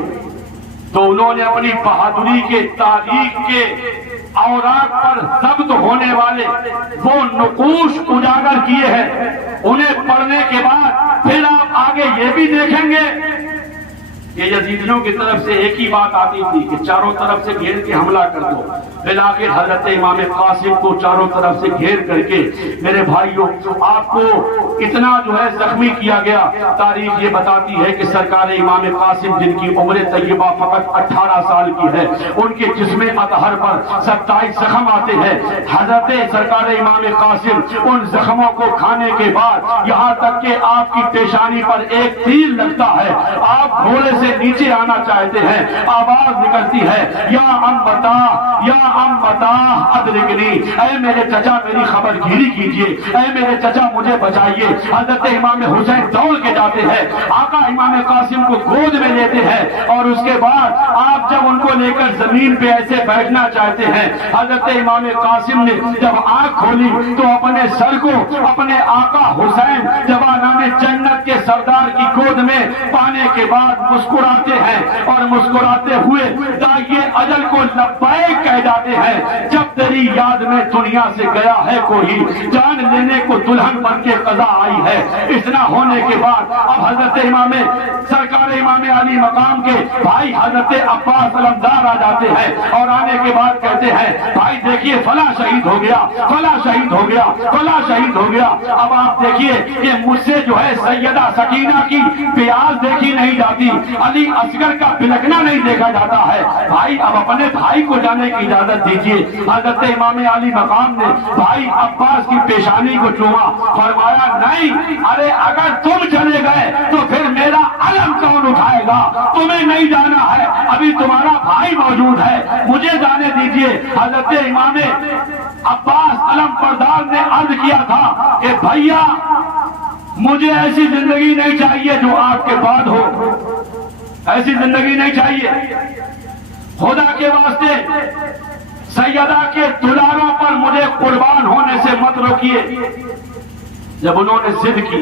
تو انہوں نے اپنی بہادری کے تاریخ کے اوراق پر ضبط ہونے والے وہ نقوش اجاگر کیے ہیں، انہیں پڑھنے کے بعد پھر آپ آگے یہ بھی دیکھیں گے کہ یزیدیوں کی طرف سے ایک ہی بات آتی تھی کہ چاروں طرف سے گھیر کے حملہ کر دو۔ بالآخر حضرت امام قاسم کو چاروں طرف سے گھیر کر کے میرے بھائیوں آپ کو اتنا جو ہے زخمی کیا گیا۔ تاریخ یہ بتاتی ہے کہ سرکار امام قاسم جن کی عمر طیبہ فقط 18 سال کی ہے، ان کے جسم اطہر پر 27 زخم آتے ہیں۔ حضرت سرکار امام قاسم ان زخموں کو کھانے کے بعد یہاں تک کہ آپ کی پیشانی پر ایک تیر لگتا ہے، آپ گھوڑے سے نیچے آنا چاہتے ہیں، آواز نکلتی ہے، یا امتا یا امتا ادرکنی، اے میرے چچا میری خبر گیری کیجئے، اے میرے چچا مجھے بچائیے۔ حضرت امام حسین دوڑ کے جاتے ہیں، آقا امام قاسم کو گود میں لیتے ہیں، اور اس کے بعد آپ جب ان کو لے کر زمین پہ ایسے بیٹھنا چاہتے ہیں، حضرت امام قاسم نے جب آنکھ کھولی تو اپنے سر کو اپنے آقا حسین جوانان جنت کے سردار کی گود میں پانے کے بعد مسکراتے ہیں، اور مسکراتے ہوئے داعیے اجل کو لبیک کہہ جاتے ہیں۔ جب تیری یاد میں دنیا سے گیا ہے کوئی، جان لینے کو دلہن بن کے قضا آئی ہے۔ اتنا ہونے کے بعد اب حضرت امام سرکار امام علی مقام کے بھائی حضرت عباس علمدار آ جاتے ہیں اور آنے کے بعد کہتے ہیں بھائی دیکھیے فلاں شہید ہو گیا، فلاں شہید ہو گیا، فلاں شہید ہو گیا۔ اب آپ دیکھیے کہ مجھ سے جو ہے سیدہ سکینہ کی پیاس دیکھی نہیں جاتی، علی اصغر کا بلکنا نہیں دیکھا جاتا ہے۔ بھائی اب اپنے بھائی کو جانے کی اجازت دیجیے۔ حضرت امام علی مقام نے بھائی عباس کی پیشانی کو چوما، فرمایا نہیں، ارے اگر تم چلے گئے تو پھر میرا علم کون اٹھائے گا؟ تمہیں نہیں جانا ہے، ابھی تمہارا بھائی موجود ہے، مجھے جانے دیجیے۔ حضرت امام عباس علم بردار نے عرض کیا تھا کہ بھیا مجھے ایسی زندگی نہیں چاہیے جو آپ کے بعد ہو، ایسی زندگی نہیں چاہیے، خدا کے واسطے سیدہ کے دلاروں پر مجھے قربان ہونے سے مت روکیے۔ جب انہوں نے ضد کی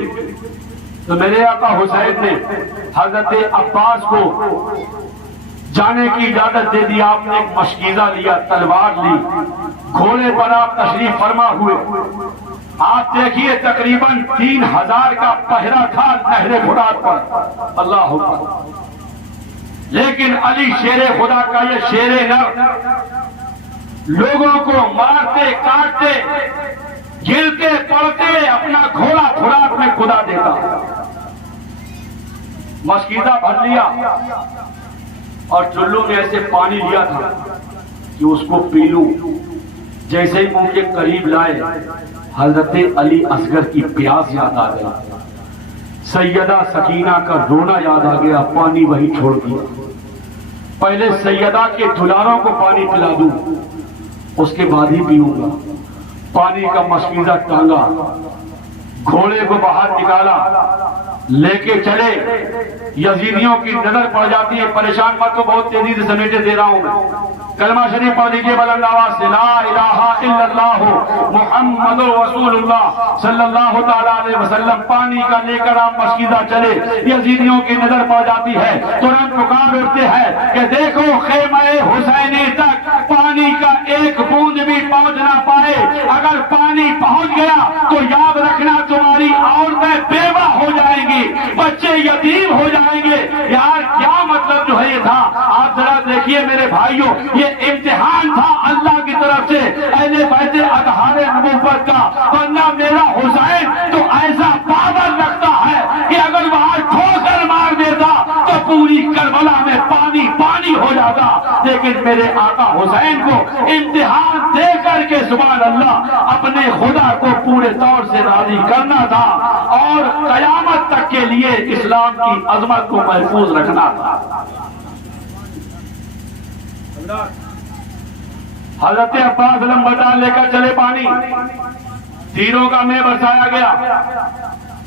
تو میرے آقا حسین نے حضرت عباس کو جانے کی اجازت دے دی۔ آپ نے ایک مشکیزہ لیا، تلوار لی، گھوڑے پر آپ تشریف فرما ہوئے۔ آپ دیکھیے تقریباً 3000 کا پہرا تھا نہر فرات پر، اللہ اکبر۔ لیکن علی شیر خدا کا یہ شیر نر لوگوں کو مارتے کاٹتے گرتے پڑتے اپنا گھوڑا فرات میں خدا دیتا۔ مشکیزہ بھر لیا اور چلو میں ایسے پانی لیا تھا کہ اس کو پی لوں۔ جیسے ہی منہ کے قریب لائے حضرت علی اصغر کی پیاس یاد آ گیا، سیدہ سکینہ کا رونا یاد آ گیا، پانی وہی چھوڑ دیا۔ پہلے سیدہ کے دلاروں کو پانی پلا دوں، اس کے بعد ہی پیوں گا۔ پانی کا مشکیزہ ٹانگا، گھوڑے کو باہر نکالا، لے کے چلے۔ یزیدیوں کی نظر پڑ جاتی ہے، پریشان مت کو بہت تیزی سے سمیٹے دے رہا ہوں میں۔ کلمہ شریف پڑھ لیجیے بلند آواز سے، لا الہ الا اللہ محمد رسول اللہ صلی اللہ تعالیٰ علیہ وسلم۔ پانی کا لے کر آپ مشکیزہ چلے، یزیدیوں کی نظر پڑ جاتی ہے، ترنت پکار اٹھتے ہیں کہ دیکھو خیمہ حسینی تک پانی کا ایک بوند بھی پہنچ نہ پائے، اگر پانی پہنچ گیا تو یاد رکھنا تمہاری عورتیں بیوہ ہو جائیں گی، بچے یتیم ہو جائیں گے۔ یار کیا مطلب جو ہے یہ تھا؟ آپ ذرا دیکھیے میرے بھائیوں، یہ امتحان تھا اللہ کی طرف سے اہل بیت اطہار نبوت کا، ورنہ میرا حسین تو ایسا پاور رکھتا ہے کہ اگر وہاں ٹھوکر مار دیتا تو پوری کربلا میں پانی پانی ہو جاتا۔ لیکن میرے آقا حسین کو امتحان دے کر کے سبحان اللہ اپنے خدا کو پورے طور سے راضی کرنا تھا اور قیامت تک کے لیے اسلام کی عظمت کو محفوظ رکھنا تھا۔ حضرت عباس علمبردار لے کر چلے پانی، تیروں کا میں برسایا گیا،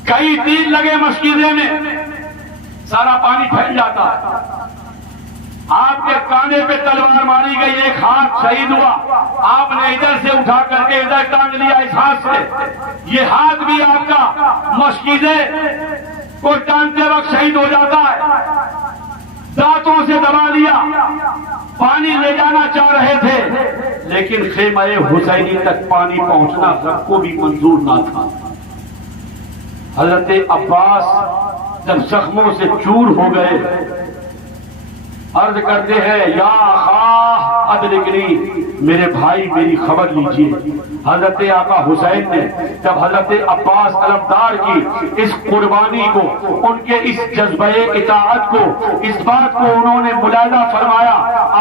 کئی تیر لگے مشکیزے میں، سارا پانی پھیل جاتا۔ آپ کے کانے پہ تلوار ماری گئی، ایک ہاتھ شہید ہوا، آپ نے ادھر سے اٹھا کر کے ادھر ٹانگ لیا اس ہاتھ سے، یہ ہاتھ بھی آپ کا مشکیزے کو ٹانگتے وقت شہید ہو جاتا ہے۔ دانتوں سے دبا لیا، پانی لے جانا چاہ رہے تھے لیکن خیمہ حسینی تک پانی پہنچنا رب کو بھی منظور نہ تھا۔ حضرت عباس جب زخموں سے چور ہو گئے عرض کرتے ہیں یا خواہ ادرکنی، میرے بھائی میری خبر لیجیے۔ حضرت آقا حسین نے جب حضرت عباس علمدار کی اس قربانی کو، ان کے اس جذبہ اطاعت کو، اس بات کو انہوں نے ملاحظہ فرمایا،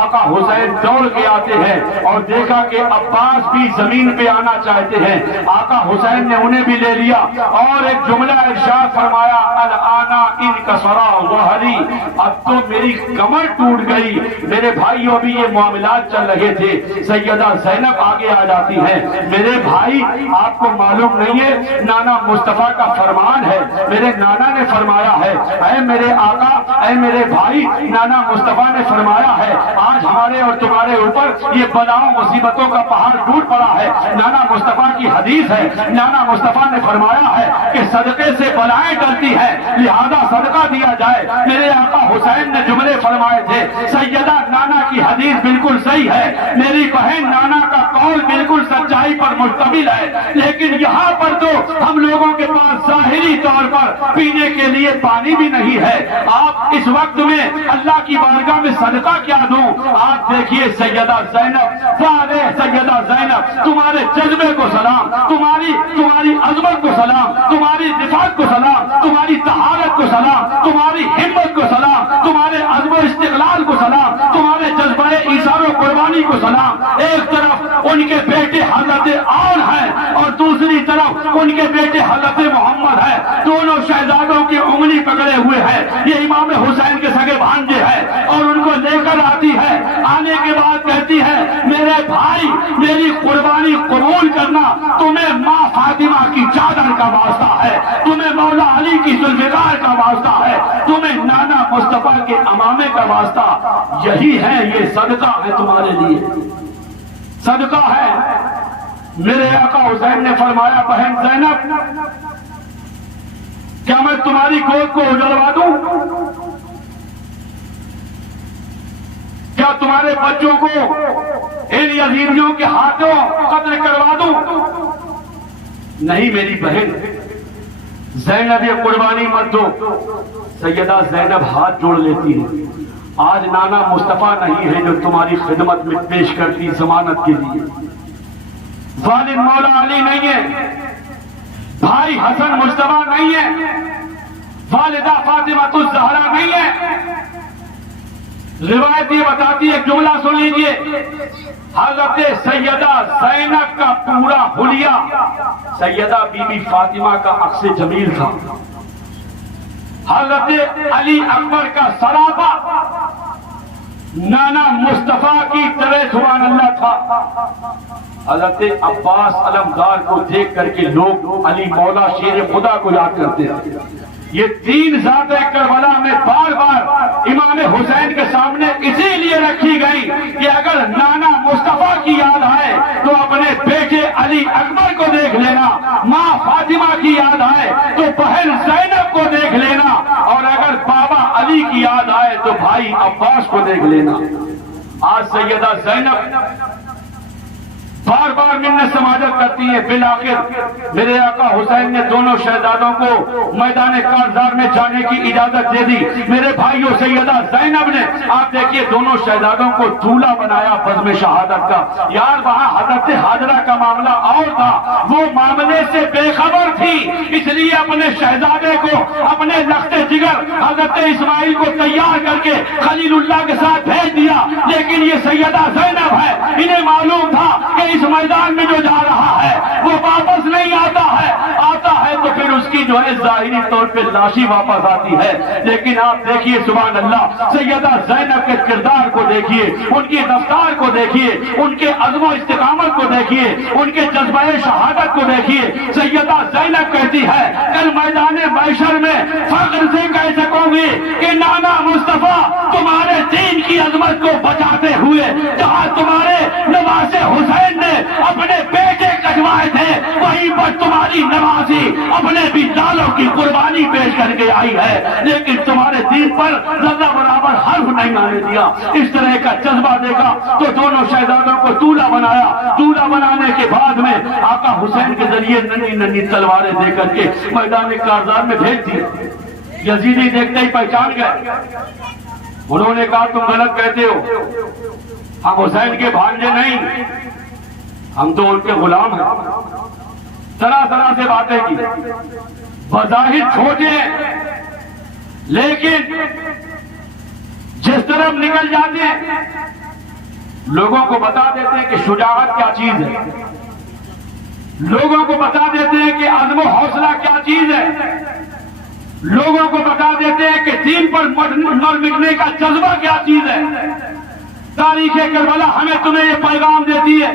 آقا حسین دوڑ کے آتے ہیں اور دیکھا کہ عباس بھی زمین پہ آنا چاہتے ہیں۔ آقا حسین نے انہیں بھی لے لیا اور ایک جملہ ارشاد فرمایا، الانا انکسرا ظہری، اب تو میری کمر ٹوٹ گئی۔ میرے بھائیوں بھی یہ معاملات چل رہے تھے، سیدہ زینب آگے آ جاتی ہیں، میرے بھائی آپ کو معلوم نہیں ہے نانا مصطفیٰ کا فرمان ہے، میرے نانا نے فرمایا ہے، اے میرے آقا، اے میرے بھائی، نانا مصطفیٰ نے فرمایا ہے آج ہمارے اور تمہارے اوپر یہ بلاؤں مصیبتوں کا پہاڑ ٹوٹ پڑا ہے۔ نانا مصطفیٰ کی حدیث ہے، نانا مصطفیٰ نے فرمایا ہے کہ صدقے سے بلائیں ٹلتی ہے، لہذا صدقہ دیا جائے۔ میرے آقا حسین نے جملے فرمائے تھے، سیدہ نانا کی حدیث بالکل صحیح ہے، میری بہن نانا کا قول بالکل سچائی پر مشتمل ہے، لیکن یہاں پر تو ہم لوگوں کے پاس ظاہری طور پر پینے کے لیے پانی بھی نہیں ہے۔ آپ اس وقت میں اللہ کی بارگاہ میں صدقہ کیا دوں؟ آپ دیکھیے سیدہ زینب، سیدہ زینب، تمہارے جذبے کو سلام، تمہاری عظمت کو سلام، تمہاری رفعت کو سلام، تمہاری طہارت کو سلام، تمہاری ہمت کو سلام، تمہارے عزم و استقلال کو سلام، تمہارے جذبہ ایثار و قربانی کو سلام۔ ایک طرف ان کے بیٹے حضرت آن ہیں اور دوسری طرف ان کے بیٹے حضرت محمد ہے، دونوں شہزادوں کی انگلی پکڑے ہوئے ہیں۔ یہ امام حسین کے سگے بھانجے ہیں اور ان کو لے کر آتی ہے، آنے کے بعد کہتی ہے میرے بھائی میری قربانی قبول کرنا، تمہیں ماں فاطمہ کی چادر کا واسطہ ہے، تمہیں مولا علی کی ذوالفقار کا واسطہ ہے، تمہیں نانا مصطفیٰ کے امامے کا واسطہ، یہی ہے، یہ صدقہ ہے تمہارے لیے، صدقہ ہے۔ میرے آقا حسین نے فرمایا بہن زینب کیا میں تمہاری گود کو اجڑوا دوں؟ کیا تمہارے بچوں کو ان یزیدیوں کے ہاتھوں قتل کروا دوں؟ نہیں میری بہن زینب یہ قربانی مت دو۔ سیدہ زینب ہاتھ جوڑ لیتی ہے، آج نانا مصطفیٰ نہیں ہے جو تمہاری خدمت میں پیش کرتی ضمانت کے لیے، والد مولا علی نہیں ہے، بھائی حسن مجتبیٰ نہیں ہے، والدہ فاطمہ الزہرا نہیں ہے۔ روایت یہ بتاتی ہے، جملہ سن لیجئے، حضرت سیدہ زینب کا پورا حلیہ سیدہ بی بی فاطمہ کا عکس جمیل تھا، حضرت علی اکبر کا سراپا نانا مصطفیٰ کی طرح سبحان اللہ تھا۔ حضرت عباس علمدار کو دیکھ کر کے لوگ علی مولا شیر خدا کو یاد کرتے تھے۔ یہ تین ذاتیں کربلا میں بار بار امام حسین کے سامنے اسی لیے رکھی گئی کہ اگر نانا مصطفیٰ کی یاد آئے تو اپنے بیٹے علی اکبر کو دیکھ لینا، ماں فاطمہ کی یاد آئے تو بہن زینب کو دیکھ لینا، اور اگر بابا علی کی یاد آئے تو بھائی عباس کو دیکھ لینا۔ آج سیدہ زینب بار بار منت سماجت کرتی ہے، بالآخر میرے آقا حسین نے دونوں شہزادوں کو میدان کارزار میں جانے کی اجازت دے دی۔ میرے بھائیوں سیدہ زینب نے آپ دیکھیے دونوں شہزادوں کو دولہا بنایا بزم شہادت کا۔ یار وہاں حضرت حاجرہ کا معاملہ اور تھا، وہ معاملے سے بے خبر تھی، اس لیے اپنے شہزادے کو اپنے لخت جگر حضرت اسماعیل کو تیار کر کے خلیل اللہ کے ساتھ بھیج دیا، لیکن یہ سیدہ زینب ہے، انہیں معلوم تھا کہ اس میدان میں جو جا رہا ہے وہ واپس نہیں آتا ہے تو پھر اس کی جو ہے ظاہری طور پہ لاشی واپس آتی ہے۔ لیکن آپ دیکھیے سبحان اللہ سیدہ زینب کے کردار کو دیکھیے، ان کی رفتار کو دیکھیے، ان کے عزم و استقامت کو دیکھیے، ان کے جذبہ شہادت کو دیکھیے۔ سیدہ زینب کہتی ہے کل میدان محشر میں فخر سے کہہ سکوں گی کہ نانا مصطفیٰ تمہارے دین کی عظمت کو بچاتے ہوئے جہاں تمہارے نواسے حسین نے اپنے بیٹے کٹوائے تھے وہیں پر تمہاری نوازی اپنے بھی لالوں کی قربانی پیش کر کے آئی ہے، لیکن تمہارے دین پر ذرہ برابر حرف نہیں آنے دیا۔ اس طرح کا جذبہ دیکھا تو دونوں شہزادوں کو دولہا بنایا۔ دولہا بنانے کے بعد میں آقا حسین کے ذریعے ننھی ننھی تلواریں دے کر کے میدان کارزار میں بھیج دی۔ یزیدی دیکھتے ہی پہچان گئے، انہوں نے کہا تم غلط کہتے ہو، ہم حسین کے بھانجے نہیں، ہم تو ان کے غلام ہیں۔ طرح طرح سے باتیں کی، بظاہر چھوٹے لیکن جس طرف نکل جاتے ہیں لوگوں کو بتا دیتے ہیں کہ شجاعت کیا چیز ہے، لوگوں کو بتا دیتے ہیں کہ عزم و حوصلہ کیا چیز ہے، لوگوں کو بتا دیتے ہیں کہ دین پر مر مٹنے کا جذبہ کیا چیز ہے۔ تاریخ کربلا ہمیں تمہیں یہ پیغام دیتی ہے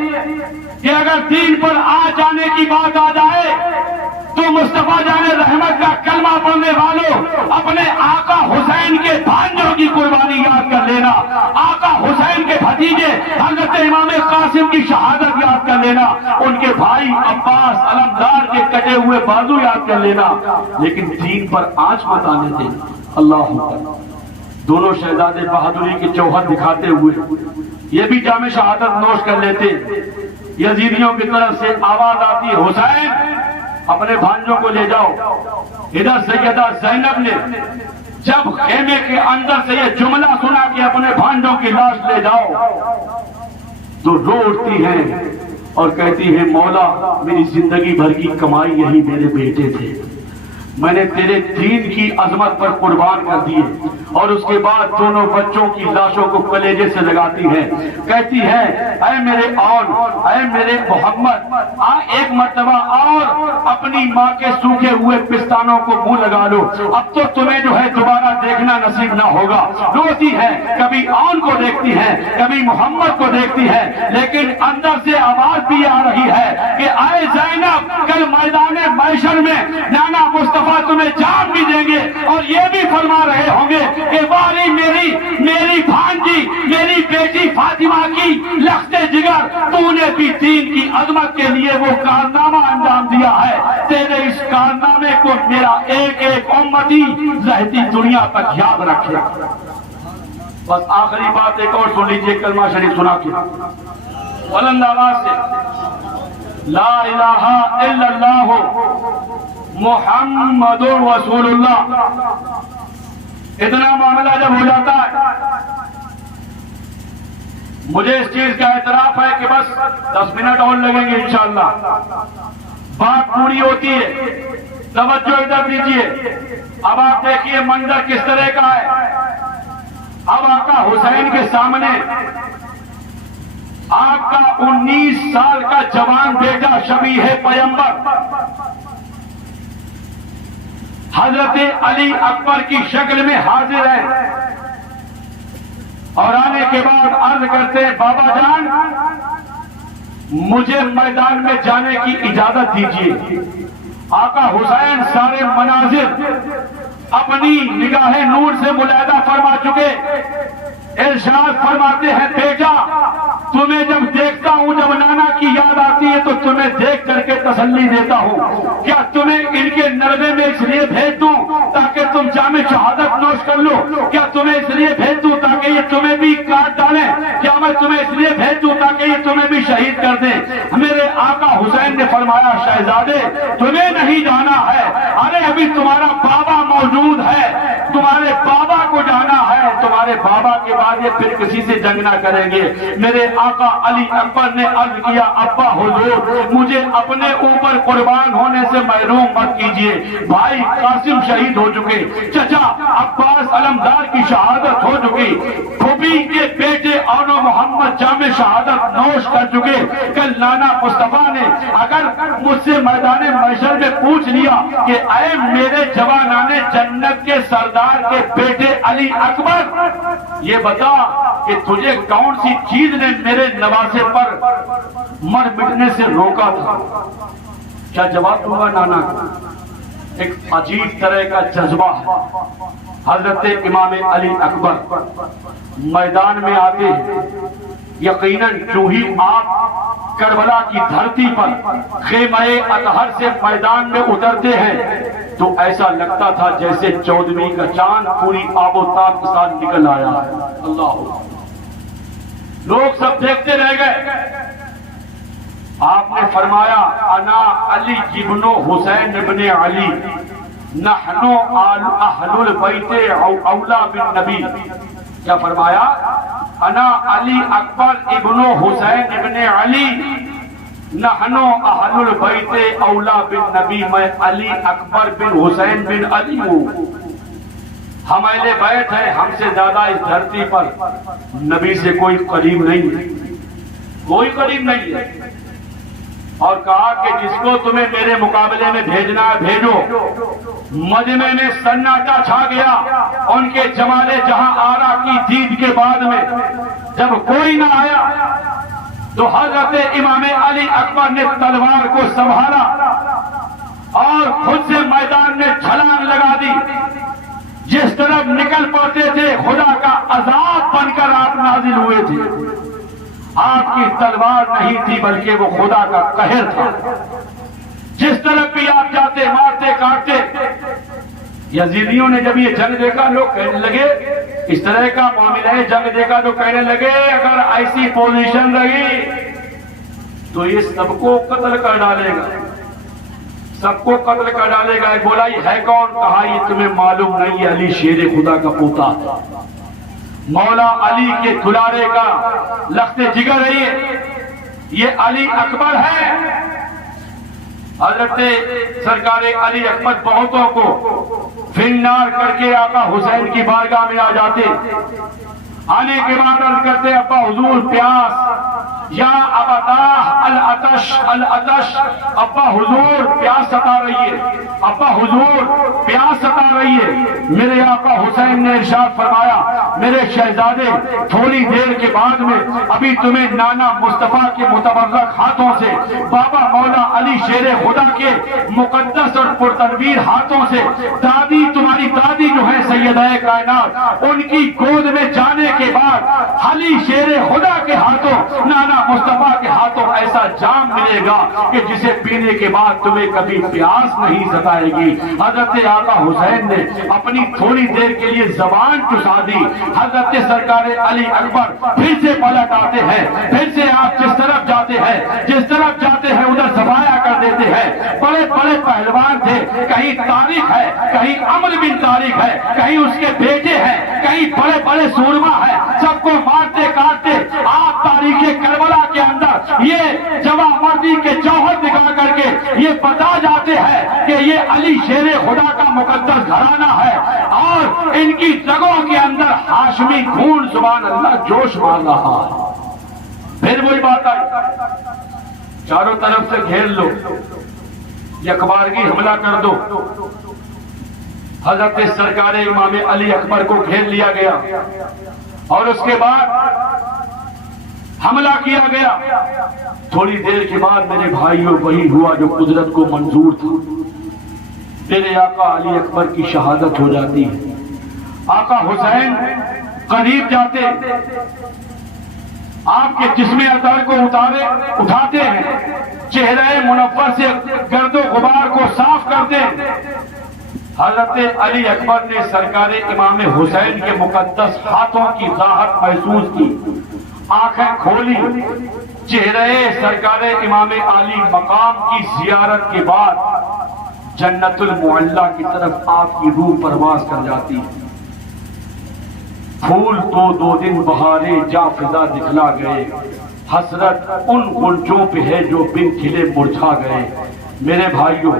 کہ اگر دین پر آ جانے کی بات آ جائے تو مصطفیٰ جان رحمت کا کلمہ پڑھنے والوں اپنے آقا حسین کے بھانجوں کی قربانی یاد کر لینا، آقا حسین کے بھتیجے حضرت امام قاسم کی شہادت یاد کر لینا، ان کے بھائی عباس علمدار کے کٹے ہوئے بازو یاد کر لینا، لیکن دین پر آنچ مت آنے دینا۔ اللہ اکبر۔ دونوں شہزادے بہادری کے جوہر دکھاتے ہوئے یہ بھی جام شہادت نوش کر لیتے. یزیدیوں کی طرف سے آواز آتی ہے حسین اپنے بھانجوں کو لے جاؤ. ادھر سیدہ زینب نے جب خیمے کے اندر سے یہ جملہ سنا کہ اپنے بھانجوں کی لاش لے جاؤ تو رو اٹھتی ہیں اور کہتی ہے مولا میری زندگی بھر کی کمائی یہی میرے بیٹے تھے, میں نے تیرے دین کی عظمت پر قربان کر دیے. اور اس کے بعد دونوں بچوں کی لاشوں کو کلیجے سے لگاتی ہے, کہتی ہے اے میرے اون, اے میرے محمد, ایک مرتبہ اور اپنی ماں کے سوکھے ہوئے پستانوں کو منہ لگا لو, اب تو تمہیں جو ہے دوبارہ دیکھنا نصیب نہ ہوگا. روتی ہے, کبھی اون کو دیکھتی ہے, کبھی محمد کو دیکھتی ہے, لیکن اندر سے آواز بھی آ رہی ہے کہ اے زینب کل میدان محشر میں نانا مصطفیٰ تمہیں جان بھی دیں گے اور یہ بھی فرما رہے ہوں گے کہ باری میری بھانجی, میری بیٹی فاطمہ کی لخت جگر, تو نے بھی دین کی عظمت کے لیے وہ کارنامہ انجام دیا ہے. تیرے اس کارنامے کو میرا ایک ایک امتی رہتی دنیا تک یاد رکھے. بس آخری بات ایک اور سن لیجیے, کلمہ شریف سنا کے بلند آواز سے لا الہ الا اللہ محمد رسول اللہ. اتنا معاملہ جب ہو جاتا ہے, مجھے اس چیز کا اعتراف ہے کہ بس 10 منٹ اور لگیں گے انشاءاللہ, بات پوری ہوتی ہے. توجہ ادھر دیجیے. اب آپ دیکھیے منظر کس طرح کا ہے. اب آقا حسین کے سامنے آپ کا 19 سال کا جوان بیٹا شبیہ پیمبر حضرت علی اکبر کی شکل میں حاضر ہے, اور آنے کے بعد عرض کرتے ہیں بابا جان مجھے میدان میں جانے کی اجازت دیجیے. آقا حسین سارے مناظر اپنی نگاہ نور سے ملاحظہ فرما چکے. ارشاد فرماتے ہیں بیٹا تمہیں جب دیکھتا ہوں, جب نانا کی یاد آتی ہے تو تمہیں دیکھ کر کے تسلی دیتا ہوں. کیا تمہیں ان کے نرمے میں اس لیے بھیج دوں تاکہ تم جام شہادت نوش کر لو؟ کیا تمہیں اس لیے بھیج دوں تاکہ یہ تمہیں بھی کاٹ ڈالیں؟ کیا میں تمہیں اس لیے بھیج دوں تاکہ یہ تمہیں بھی شہید کر دیں؟ میرے آقا حسین نے فرمایا شہزادے تمہیں نہیں جانا ہے, ارے ابھی تمہارا بابا موجود ہے, تمہارے بابا کو جانا ہے. تمہارے بابا کے بعد یہ پھر کسی سے جنگ نہ کریں گے. میرے آقا علی اکبر نے عرض کیا ابا حضور مجھے اپنے اوپر قربان ہونے سے محروم مت کیجیے. بھائی قاسم شہید ہو چکے, چچا عباس علمدار کی شہادت ہو چکی, پھوپھی کے بیٹے اونو محمد جام شہادت نوش کر چکے. کل نانا مصطفیٰ نے اگر مجھ سے میدان محشر میں پوچھ لیا کہ اے میرے جوانان جنت کے سردار کے بیٹے علی اکبر یہ بتا کہ تجھے کون سی چیز نے میرے نواسے پر مر مٹنے سے روکا تھا, کیا جواب دوں گا نانا؟ ایک عجیب طرح کا جذبہ ہے. حضرت امام علی اکبر میدان میں آتے ہیں. یقیناً جو ہی آپ کربلا کی دھرتی پر خیمہ اطہر سے میدان میں اترتے ہیں تو ایسا لگتا تھا جیسے 14ویں کا چاند پوری آب و تاب کے ساتھ نکل آیا ہے. اللہ, لوگ سب دیکھتے رہ گئے. آپ نے فرمایا انا علی ابن حسین ابن علی نحنو اہل البیت اولا بالنبی. کیا فرمایا؟ انا علی اکبر ابن حسین ابن علی نحنو اہل البیت اولا بالنبی. میں علی اکبر بن حسین بن علی ہوں, ہم اہل بیت ہیں, ہم سے زیادہ اس دھرتی پر نبی سے کوئی قریب نہیں ہے, کوئی قریب نہیں ہے. اور کہا کہ جس کو تمہیں میرے مقابلے میں بھیجنا ہے بھیجو. مجمع میں سناٹا چھا گیا. ان کے جمال جہاں آرا کی دید کے بعد میں جب کوئی نہ آیا تو حضرت امام علی اکبر نے تلوار کو سنبھالا اور خود سے میدان میں چھلانگ لگا دی. جس طرف نکل پڑتے تھے خدا کا عذاب بن کر آپ نازل ہوئے تھے. آپ کی تلوار نہیں تھی بلکہ وہ خدا کا قہر تھا. جس طرف بھی آپ جاتے مارتے کاٹتے. یزیدیوں نے جب یہ جنگ دیکھا لوگ کہنے لگے, اس طرح کا معاملہ ہے جنگ دیکھا تو کہنے لگے اگر ایسی پوزیشن رہی تو یہ سب کو قتل کر ڈالے گا، سب کو قتل کر ڈالے گا۔ بولا یہ ہے کون؟ کہا یہ تمہیں معلوم نہیں، علی شیر خدا کا پوتا، مولا علی کے دلارے کا لخت جگر ہے یہ علی اکبر ہے۔ حضرت سرکار علی اکبر بہتوں کو فنار کر کے آقا حسین کی بارگاہ میں آ جاتے، آنے کے بعد عرض کرتے ابا حضور پیاس، یا ابتاہ العطش العطش، ابا حضور پیاس ستا رہی ہے، ابا حضور پیاس ستا رہی ہے۔ میرے آقا حسین نے ارشاد فرمایا میرے شہزادے تھوڑی دیر کے بعد میں ابھی تمہیں نانا مصطفیٰ کے متبرک ہاتھوں سے بابا مولا علی شیر خدا کے مقدس اور پرتنویر ہاتھوں سے دادی تمہاری دادی جو ہے سیدہ کائنات ان کی گود میں جانے کے بعد علی شیر خدا کے ہاتھوں نانا مصطفیٰ کے ہاتھوں ایسا جام ملے گا کہ جسے پینے کے بعد تمہیں کبھی پیاس نہیں ستائے گی۔ حضرت آقا حسین نے اپنی تھوڑی دیر کے لیے زبان چسا دی۔ حضرت سرکار علی اکبر پھر سے پلٹ آتے ہیں، پھر سے آپ جس طرف جاتے ہیں ادھر صفایا کر دیتے ہیں۔ بڑے بڑے پہلوان تھے، کہیں تاریخ ہے، کہیں عمر بن تاریخ ہے، کہیں اس کے بیٹے ہیں، کہیں بڑے بڑے سورما ہیں، سب کو مارتے کاٹتے آپ تاریخ کربلا کے اندر یہ جوان مردی کے جوہر دکھا کر کے یہ بتا جاتے ہیں کہ یہ علی شیر خدا کا مقدس گھرانہ ہے اور ان کی رگوں کے اندر ہاشمی خون سبحان اللہ جوش مار رہا ہے۔ پھر وہی بات آئی، چاروں طرف سے گھیر لو، یکبارگی حملہ کر دو۔ حضرت سرکار امام علی اکبر کو گھیر لیا گیا اور اس کے بعد حملہ کیا گیا۔ تھوڑی دیر کے بعد میرے بھائیوں وہی ہوا جو قدرت کو منظور تھا، میرے آقا علی اکبر کی شہادت ہو جاتی ہے۔ آقا حسین قریب جاتے، آپ کے جسم اطہر کو اٹھاتے ہیں، چہرہ منور سے گرد و غبار کو صاف کرتے ہیں۔ حضرت علی اکبر نے سرکار امام حسین کے مقدس ہاتھوں کی راحت محسوس کی، آنکھیں کھولی، چہرہ سرکار امام علی مقام کی زیارت کے بعد جنت المعلا کی طرف آپ کی روح پرواز کر جاتی ہے۔ پھول تو دو دن بہارے جا فضا دکھلا گئے، حسرت ان غنچوں پہ ہے جو بن کھلے مرجھا گئے۔ میرے بھائیوں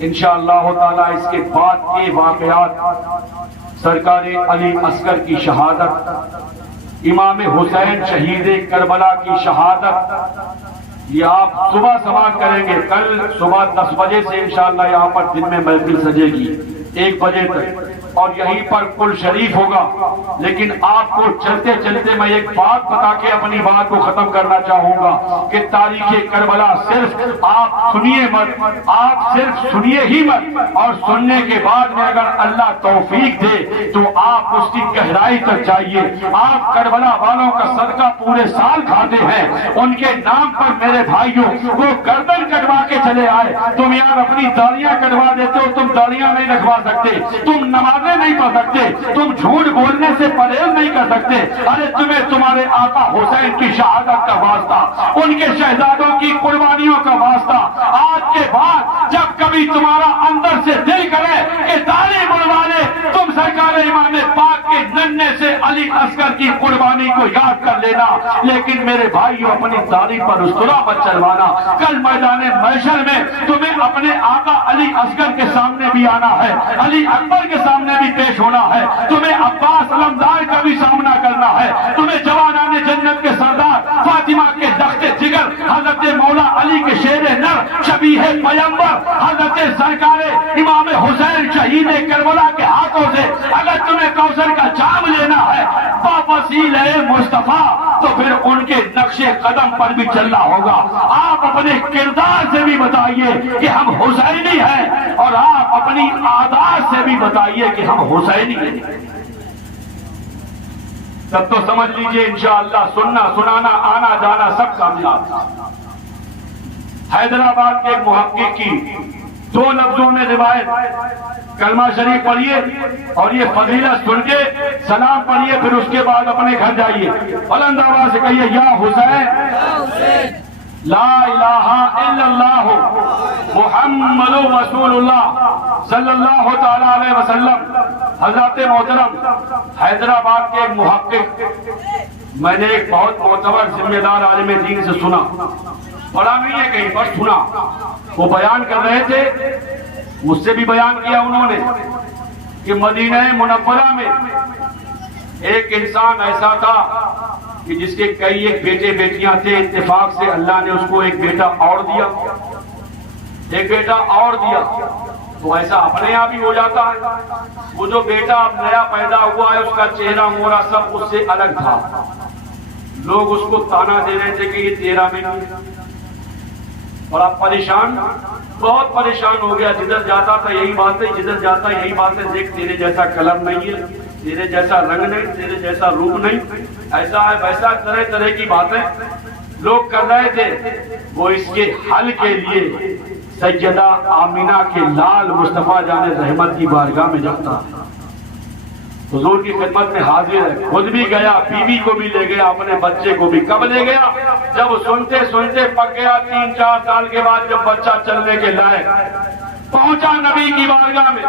انشاءاللہ تعالی اس کے بعد کے واقعات، سرکار علی اصغر کی شہادت، امام حسین شہید کربلا کی شہادت، یہ آپ صبح سماعت کریں گے۔ کل صبح 10 بجے سے انشاءاللہ یہاں پر دن میں محفل سجے گی 1 بجے تک، اور یہیں پر کل شریف ہوگا۔ لیکن آپ کو چلتے چلتے میں ایک بات بتا کے اپنی بات کو ختم کرنا چاہوں گا کہ تاریخ کربلا صرف آپ سنیے مت، آپ صرف سنیے ہی مت، اور سننے کے بعد میں اگر اللہ توفیق دے تو آپ اس کی گہرائی تک جائیے۔ آپ کربلا والوں کا صدقہ پورے سال کھاتے ہیں، ان کے نام پر میرے بھائیوں وہ گردن کٹوا کے چلے آئے۔ تم یار اپنی داڑیاں کٹوا دیتے ہو، تم داڑیاں نہیں رکھوا سکتے، تم نمازیں نہیں پڑھ سکتے، تم جھوٹ بولنے سے پرہیز نہیں کر سکتے۔ ارے تمہیں تمہارے آقا حسین کی شہادت کا واسطہ، ان کے شہزادوں کی قربانیوں کا واسطہ، آج کے بعد جب کبھی تمہارا اندر سے دل کرے کہ داڑھی بڑھوا لے، تم سرکار امام پاک کے ننھے سے علی اصغر کی قربانی کو یاد کر لینا۔ لیکن میرے بھائیوں اپنی داڑھی پر استرا مت چلوانا۔ کل میدان محشر میں تمہیں اپنے آقا علی اصغر کے سامنے بھی آنا ہے، علی اکبر کے سامنے بھی پیش ہونا ہے، تمہیں عباس علمدار کا بھی سامنا کرنا ہے، تمہیں جوانان جنت کے سردار فاطمہ کے دخت جگر حضرت مولا علی کے شیر نر شبیہ پیمبر حضرت سرکار امام حسین شہید کربلا کے ہاتھوں سے اگر تمہیں کوثر کا جام لینا ہے بوسیلہ مصطفیٰ تو پھر ان کے نقش قدم پر بھی چلنا ہوگا۔ آپ اپنے کردار سے بھی بتائیے کہ ہم حسینی ہیں، اور آپ اپنی عادات سے بھی بتائیے کہ ہم حسینی ہیں۔ تب تو سمجھ لیجئے انشاءاللہ سننا سنانا آنا جانا سب کامیاب۔ حیدرآباد کے ایک محقق کی 2 لفظوں میں روایت کلمہ شریف پڑھیے اور یہ فضیلت سن کے سلام پڑھیے، پھر اس کے بعد اپنے گھر جائیے، بلند آواز سے کہیے یا حسین لا الہ الا اللہ محمد رسول اللہ صلی اللہ تعالی علیہ وسلم۔ حضرت محترم حیدرآباد کے ایک محقق، میں نے ایک بہت معتبر ذمہ دار عالم دین سے سنا، پڑھا نہیں ہے کہیں پر، سنا، وہ بیان کر رہے تھے، مجھ سے بھی بیان کیا انہوں نے کہ مدینہ منورہ میں ایک انسان ایسا تھا کہ جس کے کئی ایک بیٹے بیٹیاں تھے، اتفاق سے اللہ نے اس کو ایک بیٹا اور دیا، ایک بیٹا اور دیا، تو ایسا اپنے آپ ہی ہو جاتا ہے۔ وہ جو بیٹا اب نیا پیدا ہوا ہے اس کا چہرہ مورا سب اس سے الگ تھا، لوگ اس کو تانا دے رہے تھے کہ یہ تیرا میں نہیں، بڑا پریشان، بہت پریشان ہو گیا، جدھر جاتا تھا یہی باتیں، جدھر جاتا یہی باتیں، دیکھ تیرے جیسا کلر نہیں ہے، تیرے جیسا رنگ نہیں، تیرے جیسا روپ نہیں، ایسا ہے ویسا، طرح طرح کی باتیں لوگ کر رہے تھے۔ وہ اس کے حل کے لیے سیدہ آمینہ کے لال مصطفیٰ جان رحمت کی بارگاہ میں جاتا، حضور کی خدمت میں حاضر ہے، خود بھی گیا، بیوی کو بھی لے گیا، اپنے بچے کو بھی۔ کب لے گیا؟ جب سنتے سنتے پک گیا، 3-4 سال کے بعد جب بچہ چلنے کے لائق پہنچا نبی کی بارگاہ میں،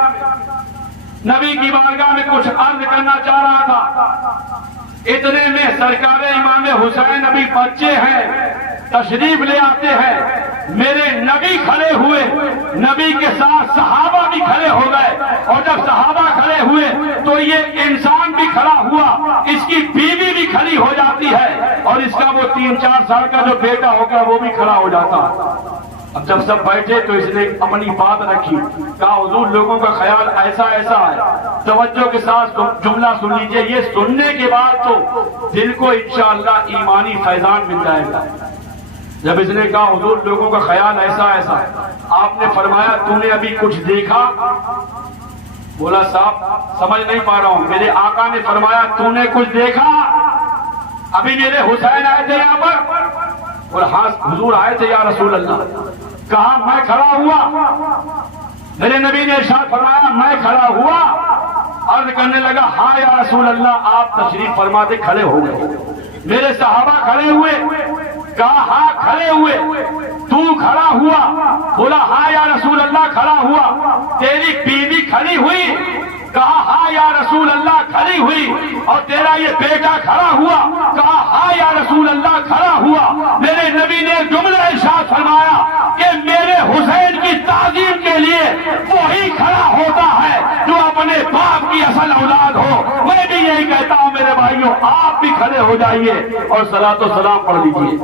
نبی کی بارگاہ میں کچھ عرض کرنا چاہ رہا تھا، اتنے میں سرکار امام حسین ابھی بچے ہیں، تشریف لے آتے ہیں، میرے نبی کھڑے ہوئے، نبی کے ساتھ صحابہ بھی کھڑے ہو گئے، اور جب صحابہ کھڑے ہوئے تو یہ انسان بھی کھڑا ہوا، اس کی بیوی بھی کھڑی ہو جاتی ہے، اور اس کا وہ 3-4 سال کا جو بیٹا ہوگا وہ بھی کھڑا ہو جاتا۔ اب جب سب بیٹھے تو اس نے اپنی بات رکھی، کہا حضور لوگوں کا خیال ایسا ایسا ہے، توجہ کے ساتھ جملہ سن لیجئے، یہ سننے کے بعد تو دل کو انشاءاللہ ایمانی فیضان مل جائے گا۔ جب اس نے کہا حضور لوگوں کا خیال ایسا ایسا ہے، آپ نے فرمایا تو نے ابھی کچھ دیکھا؟ بولا صاحب سمجھ نہیں پا رہا ہوں۔ میرے آقا نے فرمایا تو نے کچھ دیکھا؟ ابھی میرے حسین آئے تھے یہاں پر؟ بولا ہاں حضور آئے تھے یا رسول اللہ۔ کہا میں کھڑا ہوا، میرے نبی نے ارشاد فرمایا میں کھڑا ہوا، عرض کرنے لگا ہاں یا رسول اللہ، آپ تشریف فرماتے کھڑے ہو گئے، میرے صحابہ کھڑے ہوئے، کہا ہاں کھڑے ہوئے، تو کھڑا ہوا؟ بولا ہاں یا رسول اللہ کھڑا ہوا، تیری بیوی کھڑی ہوئی؟ کہا ہاں یا رسول اللہ کھڑی ہوئی، اور تیرا یہ بیٹا کھڑا ہوا؟ کہا ہاں یا رسول اللہ کھڑا ہوا۔ میرے نبی نے جملہ ارشاد فرمایا کہ میرے حسین کی تعظیم کے لیے وہی کھڑا ہوتا ہے جو اپنے باپ کی اصل اولاد ہو۔ میں بھی یہی کہتا ہوں میرے بھائیوں، آپ بھی کھڑے ہو جائیے اور صلاۃ و سلام پڑھ لیجیے۔